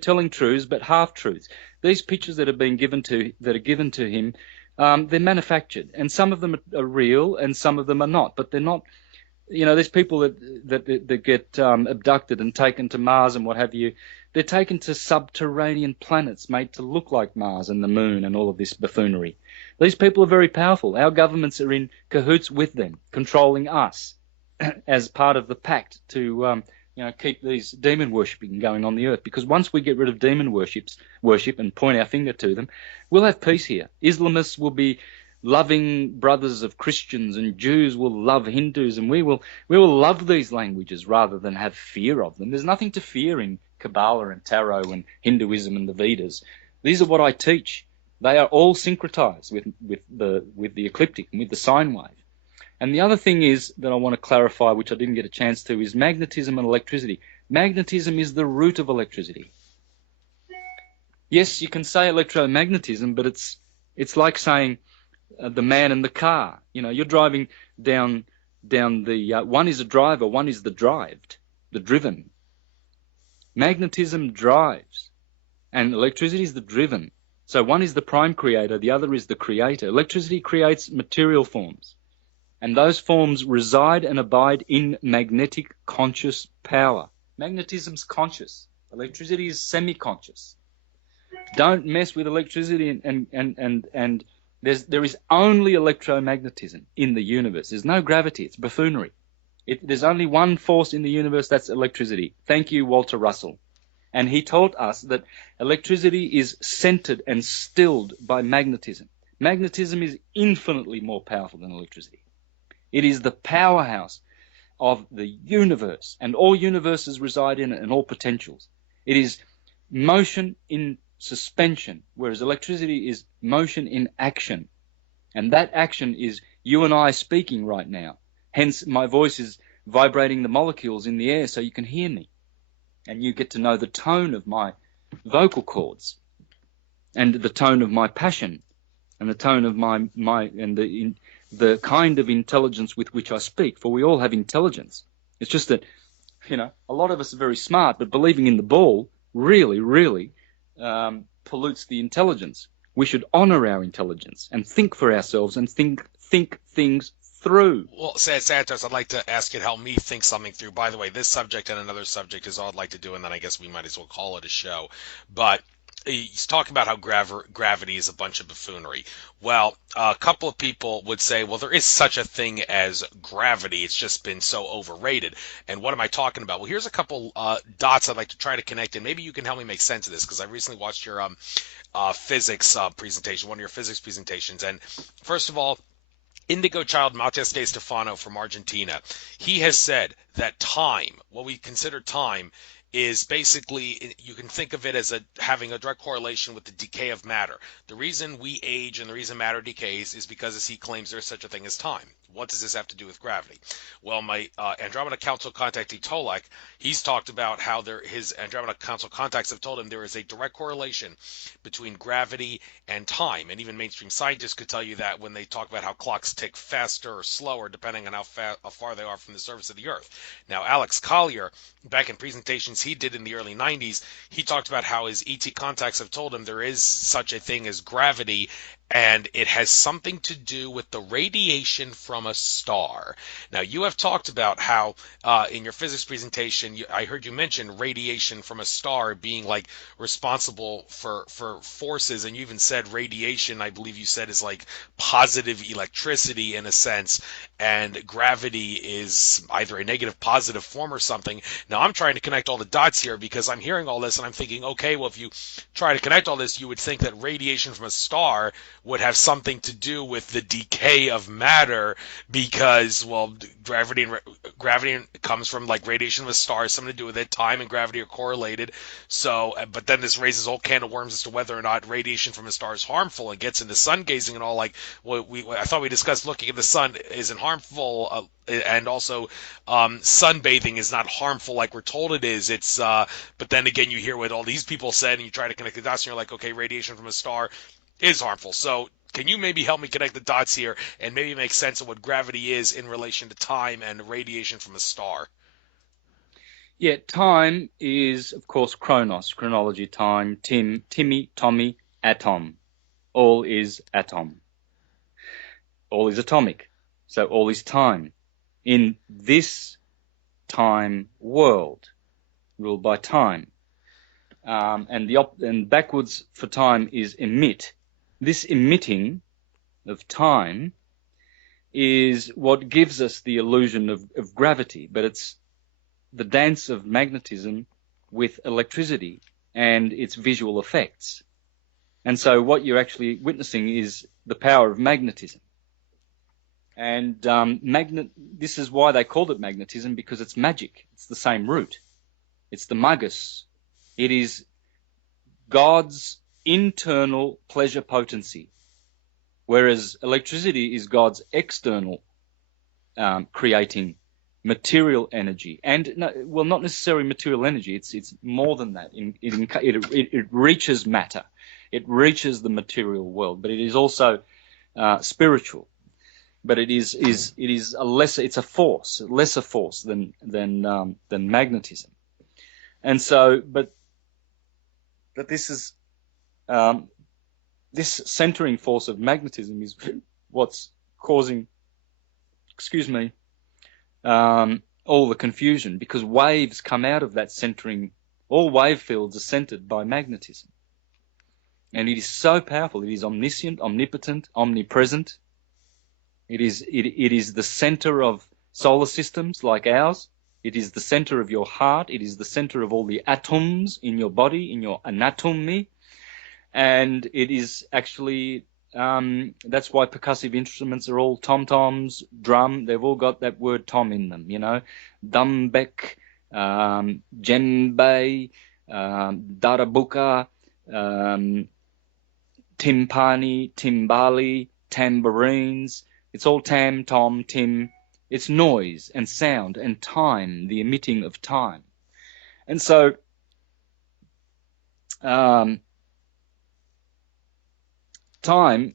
telling truths, but half truths. These pictures that are given to him, they're manufactured, and some of them are real, and some of them are not. But they're not. There's people that get abducted and taken to Mars and what have you. They're taken to subterranean planets made to look like Mars and the Moon and all of this buffoonery. These people are very powerful. Our governments are in cahoots with them, controlling us as part of the pact to keep these demon worshipping going on the earth. Because once we get rid of demon worship and point our finger to them, we'll have peace here. Islamists will be loving brothers of Christians, and Jews will love Hindus, and we will love these languages rather than have fear of them. There's nothing to fear in Kabbalah and Tarot and Hinduism and the Vedas. These are what I teach. They are all syncretized with the ecliptic and with the sine wave. And the other thing is that I want to clarify, which I didn't get a chance to, is magnetism and electricity. Magnetism is the root of electricity. Yes, you can say electromagnetism, but it's like saying the man in the car. You're driving down the one is a driver, one is the driven. Magnetism drives, and electricity is the driven. So one is the prime creator, the other is the creator. Electricity creates material forms, and those forms reside and abide in magnetic conscious power. Magnetism's conscious. Electricity is semi-conscious. Don't mess with electricity, and there is only electromagnetism in the universe. There's no gravity. It's buffoonery. There's only one force in the universe, that's electricity. Thank you, Walter Russell. And he taught us that electricity is centered and stilled by magnetism. Magnetism is infinitely more powerful than electricity. It is the powerhouse of the universe, and all universes reside in it, and all potentials. It is motion in suspension, whereas electricity is motion in action. And that action is you and I speaking right now. Hence, my voice is vibrating the molecules in the air so you can hear me. And you get to know the tone of my vocal cords, and the tone of my passion, and the tone of the kind of intelligence with which I speak. For we all have intelligence. It's just that, a lot of us are very smart, but believing in the ball really, really pollutes the intelligence. We should honor our intelligence and think for ourselves and think things through. Well, Santos, I'd like to ask you to help me think something through. By the way, this subject and another subject is all I'd like to do, and then I guess we might as well call it a show. But he's talking about how gravity is a bunch of buffoonery. Well, a couple of people would say, well, there is such a thing as gravity. It's just been so overrated. And what am I talking about? Well, here's a couple dots I'd like to try to connect, and maybe you can help me make sense of this, because I recently watched your physics presentation, one of your physics presentations. And first of all, Indigo Child Matias De Stefano from Argentina, he has said that time, what we consider time, is basically, you can think of it as having a direct correlation with the decay of matter. The reason we age and the reason matter decays is because, as he claims, there's such a thing as time. What does this have to do with gravity? Well, my Andromeda Council contactee Tolek, he's talked about how his Andromeda Council contacts have told him there is a direct correlation between gravity and time. And even mainstream scientists could tell you that when they talk about how clocks tick faster or slower depending on how far they are from the surface of the Earth. Now, Alex Collier, back in presentations he did in the early 90s, he talked about how his ET contacts have told him there is such a thing as gravity, and it has something to do with the radiation from a star. Now, you have talked about how in your physics presentation, I heard you mention radiation from a star being like responsible for forces, and you even said radiation, I believe you said, is like positive electricity in a sense, and gravity is either a negative positive form or something. Now, I'm trying to connect all the dots here because I'm hearing all this and I'm thinking, okay, well, if you try to connect all this, you would think that radiation from a star would have something to do with the decay of matter because, well, gravity comes from like radiation of a star, something to do with it. Time and gravity are correlated. So, but then this raises a whole can of worms as to whether or not radiation from a star is harmful and gets into sun gazing and all. Like, well, I thought we discussed looking at the sun isn't harmful, and also sunbathing is not harmful like we're told it is. It's but then again, you hear what all these people said, and you try to connect the dots, and you're like, okay, radiation from a star is harmful. So can you maybe help me connect the dots here and maybe make sense of what gravity is in relation to time and radiation from a star? Yeah, time is, of course, chronos, chronology, time, Timmy, Tommy, atom. All is atom. All is atomic. So all is time. In this time world, ruled by time. And backwards for time is emit. This emitting of time is what gives us the illusion of gravity, but it's the dance of magnetism with electricity and its visual effects. And so what you're actually witnessing is the power of magnetism. And this is why they called it magnetism, because it's magic. It's the same root. It's the magus. It is God's internal pleasure potency, whereas electricity is God's external creating material energy. And not necessarily material energy. It's more than that. It reaches matter. It reaches the material world, but it is also spiritual. But it is a lesser. It's a force, a lesser force than magnetism. And so, but this is this centering force of magnetism is what's causing, all the confusion, because waves come out of that centering. All wave fields are centered by magnetism. And it is so powerful. It is omniscient, omnipotent, omnipresent. It is the center of solar systems like ours. It is the center of your heart. It is the center of all the atoms in your body, in your anatomy. And it is actually, that's why percussive instruments are all tom-toms, drum. They've all got that word tom in them, Dumbek, djembe, darabuka, timpani, timbali, tambourines. It's all tam, tom, tim. It's noise and sound and time, the emitting of time. And so time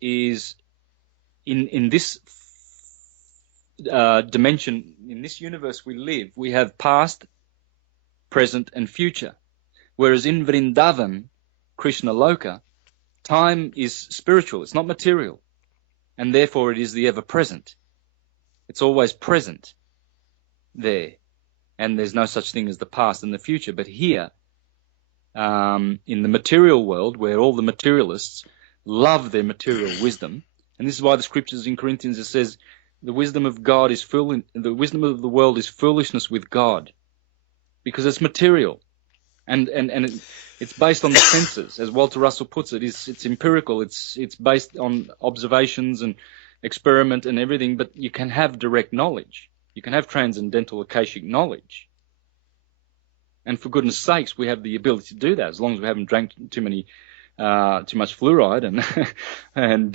is in this dimension, in this universe we live, we have past, present and future. Whereas in Vrindavan, Krishna Loka, time is spiritual, it's not material, and therefore it is the ever-present. It's always present there, and there's no such thing as the past and the future. But here, in the material world, where all the materialists love their material wisdom, and this is why the scriptures in Corinthians, it says, the wisdom of God is the wisdom of the world is foolishness with God, because it's material. And it's based on the senses, as Walter Russell puts it. It's empirical. It's based on observations and experiment and everything. But you can have direct knowledge. You can have transcendental akashic knowledge. And for goodness sakes, we have the ability to do that as long as we haven't drank too much fluoride and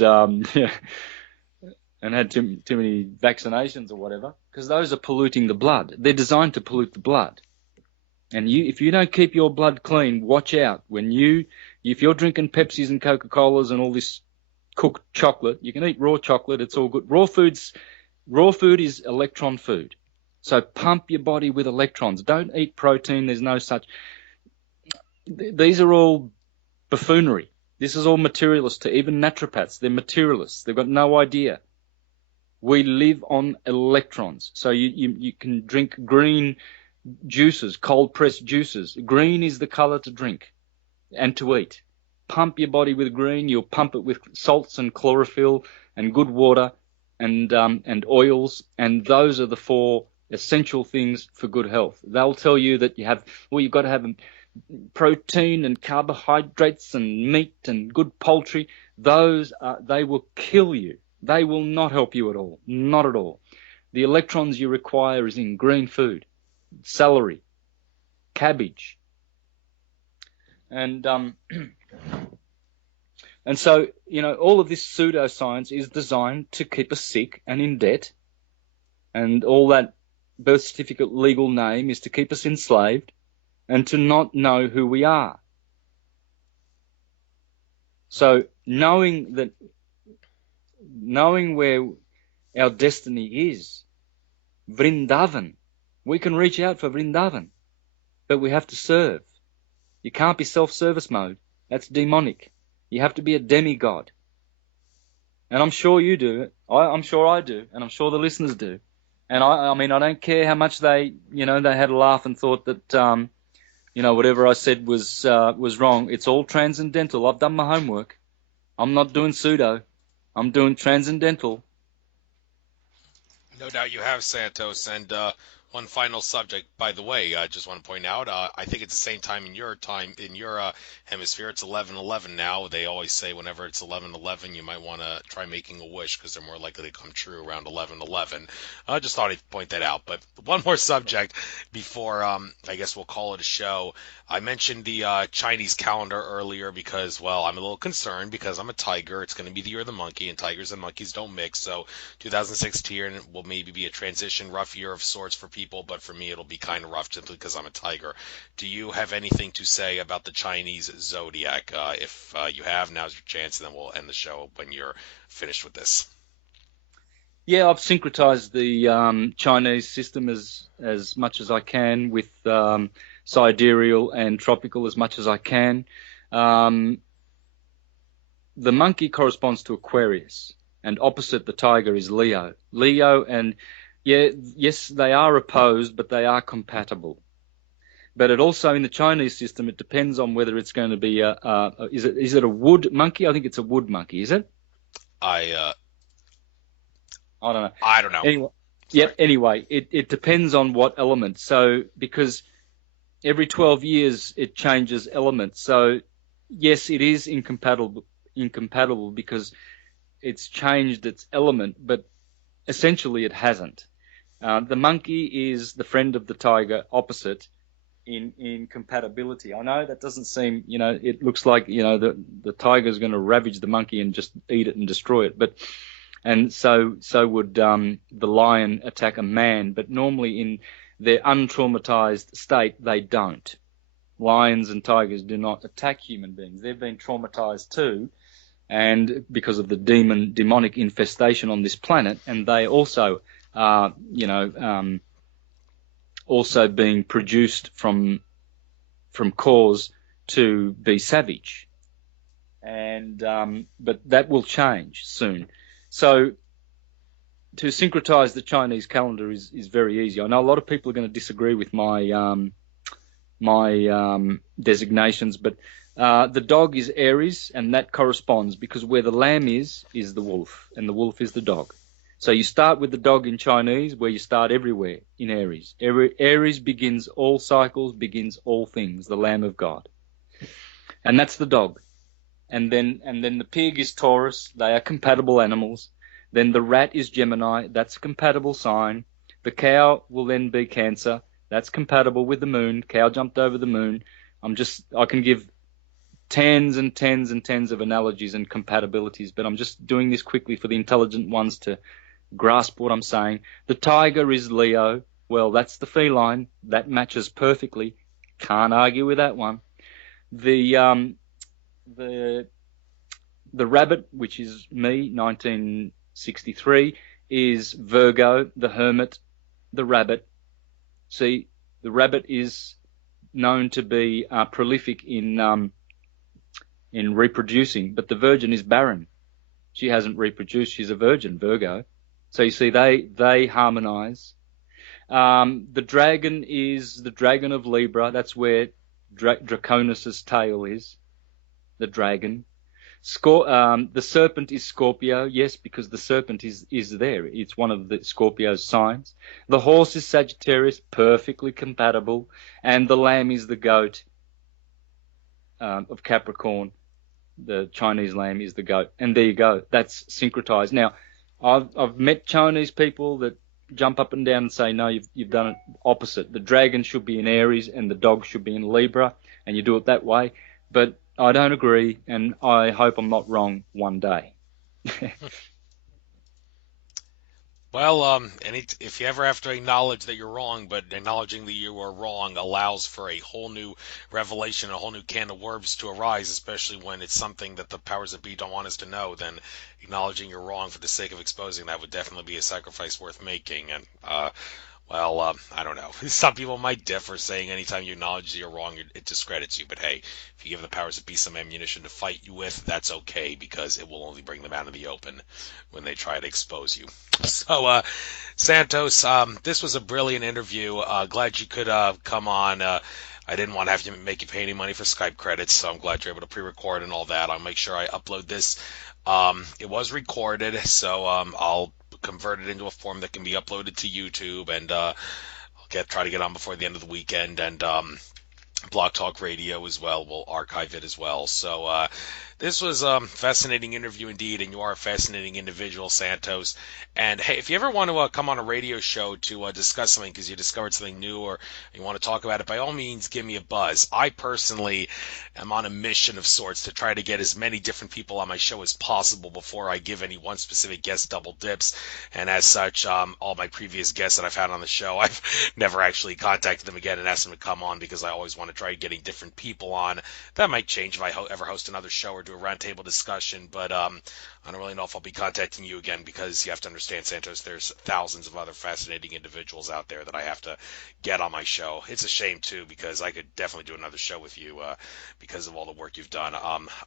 had too many vaccinations or whatever, because those are polluting the blood. They're designed to pollute the blood. And if you don't keep your blood clean, watch out. If you're drinking Pepsis and Coca-Colas and all this cooked chocolate, you can eat raw chocolate, it's all good. Raw food is electron food. So pump your body with electrons. Don't eat protein, there's no such. These are all buffoonery. This is all materialist to even naturopaths. They're materialists. They've got no idea. We live on electrons. So you can drink green juices, cold-pressed juices. Green is the color to drink and to eat. Pump your body with green. You'll pump it with salts and chlorophyll and good water and oils. And those are the 4 essential things for good health. They'll tell you that you've got to have protein and carbohydrates and meat and good poultry. They will kill you. They will not help you at all. Not at all. The electrons you require is in green food. Celery, cabbage, and so all of this pseudoscience is designed to keep us sick and in debt, and all that birth certificate legal name is to keep us enslaved and to not know who we are. So knowing where our destiny is, Vrindavan. We can reach out for Vrindavan, but we have to serve. You can't be self-service mode. That's demonic. You have to be a demigod. And I'm sure you do. I'm sure I do, and I'm sure the listeners do. And I mean, I don't care how much they had a laugh and thought that, whatever I said was wrong. It's all transcendental. I've done my homework. I'm not doing pseudo. I'm doing transcendental. No doubt you have, Santos. And one final subject, by the way, I just want to point out, I think it's the same time in your hemisphere. It's 11:11 now. They always say whenever it's 11:11, you might want to try making a wish because they're more likely to come true around 11:11. I just thought I'd point that out. But one more subject before I guess we'll call it a show. I mentioned the Chinese calendar earlier because, well, I'm a little concerned because I'm a tiger. It's going to be the year of the monkey, and tigers and monkeys don't mix. So 2016 will maybe be a transition, rough year of sorts for people, but for me it'll be kind of rough simply because I'm a tiger. Do you have anything to say about the Chinese zodiac? If you have, now's your chance, and then we'll end the show when you're finished with this. Yeah, I've syncretized the Chinese system as much as I can with sidereal and tropical as much as I can. The monkey corresponds to Aquarius, and opposite the tiger is Leo. Leo and yes, they are opposed, but they are compatible. But it also, in the Chinese system, it depends on whether it's going to be is it a wood monkey? I think it's a wood monkey, is it? I uh, I don't know. I don't know. Anyway, Sorry. yep. Anyway, it depends on what element. So because every 12 years it changes elements. So yes, it is incompatible because it's changed its element, but essentially it hasn't. The monkey is the friend of the tiger, opposite in compatibility. I know that doesn't seem, it looks like, the tiger's going to ravage the monkey and just eat it and destroy it. And so would the lion attack a man, but normally in their untraumatized state, they don't. Lions and tigers do not attack human beings. They've been traumatized too, and because of the demonic infestation on this planet, and they also are, also being produced from cause to be savage. And but that will change soon. So to syncretize the Chinese calendar is very easy. I know a lot of people are going to disagree with my designations, but the dog is Aries, and that corresponds because where the lamb is the wolf, and the wolf is the dog. So you start with the dog in Chinese, where you start everywhere in Aries. Aries begins all cycles, begins all things, the Lamb of God. And that's the dog. And then the pig is Taurus. They are compatible animals. Then the rat is Gemini. That's a compatible sign. The cow will then be Cancer. That's compatible with the moon. Cow jumped over the moon. I can give tens and tens and tens of analogies and compatibilities, but I'm just doing this quickly for the intelligent ones to grasp what I'm saying. The tiger is Leo. Well, that's the feline. That matches perfectly. Can't argue with that one. The rabbit, which is me, 1963, is Virgo, the hermit, the rabbit. See, the rabbit is known to be prolific in reproducing, but the virgin is barren. She hasn't reproduced. She's a virgin, Virgo. So you see, they harmonize. The dragon is the dragon of Libra. That's where Draconis's tail is. The dragon. The serpent is Scorpio. Yes, because the serpent is there. It's one of the Scorpio's signs. The horse is Sagittarius, perfectly compatible, and the lamb is the goat of Capricorn. The Chinese lamb is the goat, and there you go. That's syncretized. Now, I've met Chinese people that jump up and down and say, no, you've done it opposite. The dragon should be in Aries and the dog should be in Libra, and you do it that way. But I don't agree, and I hope I'm not wrong one day. Well, if you ever have to acknowledge that you're wrong, but acknowledging that you are wrong allows for a whole new revelation, a whole new can of worms to arise, especially when it's something that the powers that be don't want us to know, then acknowledging you're wrong for the sake of exposing that would definitely be a sacrifice worth making. And, I don't know. Some people might differ, saying anytime you acknowledge that you're wrong, it discredits you. But hey, if you give the powers that be some ammunition to fight you with, that's okay, because it will only bring them out in the open when they try to expose you. So, Santos, this was a brilliant interview. Glad you could come on. I didn't want to have to make you pay any money for Skype credits, so I'm glad you're able to pre-record and all that. I'll make sure I upload this. It was recorded, so I'll convert it into a form that can be uploaded to YouTube, and I'll try to get on before the end of the weekend, and Blog Talk Radio as well. We'll archive it as well. So this was a fascinating interview indeed, and you are a fascinating individual, Santos. And hey, if you ever want to come on a radio show to discuss something because you discovered something new or you want to talk about it, by all means, give me a buzz. I personally am on a mission of sorts to try to get as many different people on my show as possible before I give any one specific guest double dips. And as such, all my previous guests that I've had on the show, I've never actually contacted them again and asked them to come on because I always wanted to try getting different people on. That might change if I ever host another show or do a roundtable discussion, but I don't really know if I'll be contacting you again, because you have to understand, Santos, there's thousands of other fascinating individuals out there that I have to get on my show. It's a shame, too, because I could definitely do another show with you because of all the work you've done.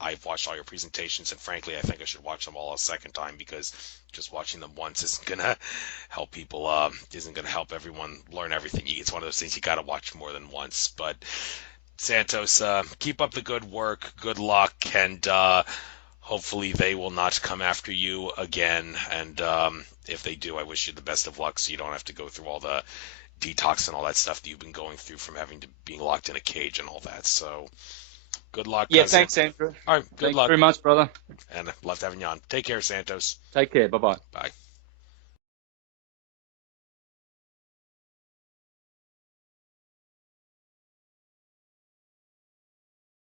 I've watched all your presentations, and frankly, I think I should watch them all a second time, because just watching them once isn't going to help people, isn't going to help everyone learn everything. It's one of those things you got to watch more than once. But Santos, keep up the good work. Good luck, and hopefully they will not come after you again. And if they do, I wish you the best of luck, so you don't have to go through all the detox and all that stuff that you've been going through from having to being locked in a cage and all that. So good luck. Yeah, thanks, Andrew. All right, good Thanks luck. very much, brother. And love having you on. Take care, Santos. Take care. Bye-bye. Bye.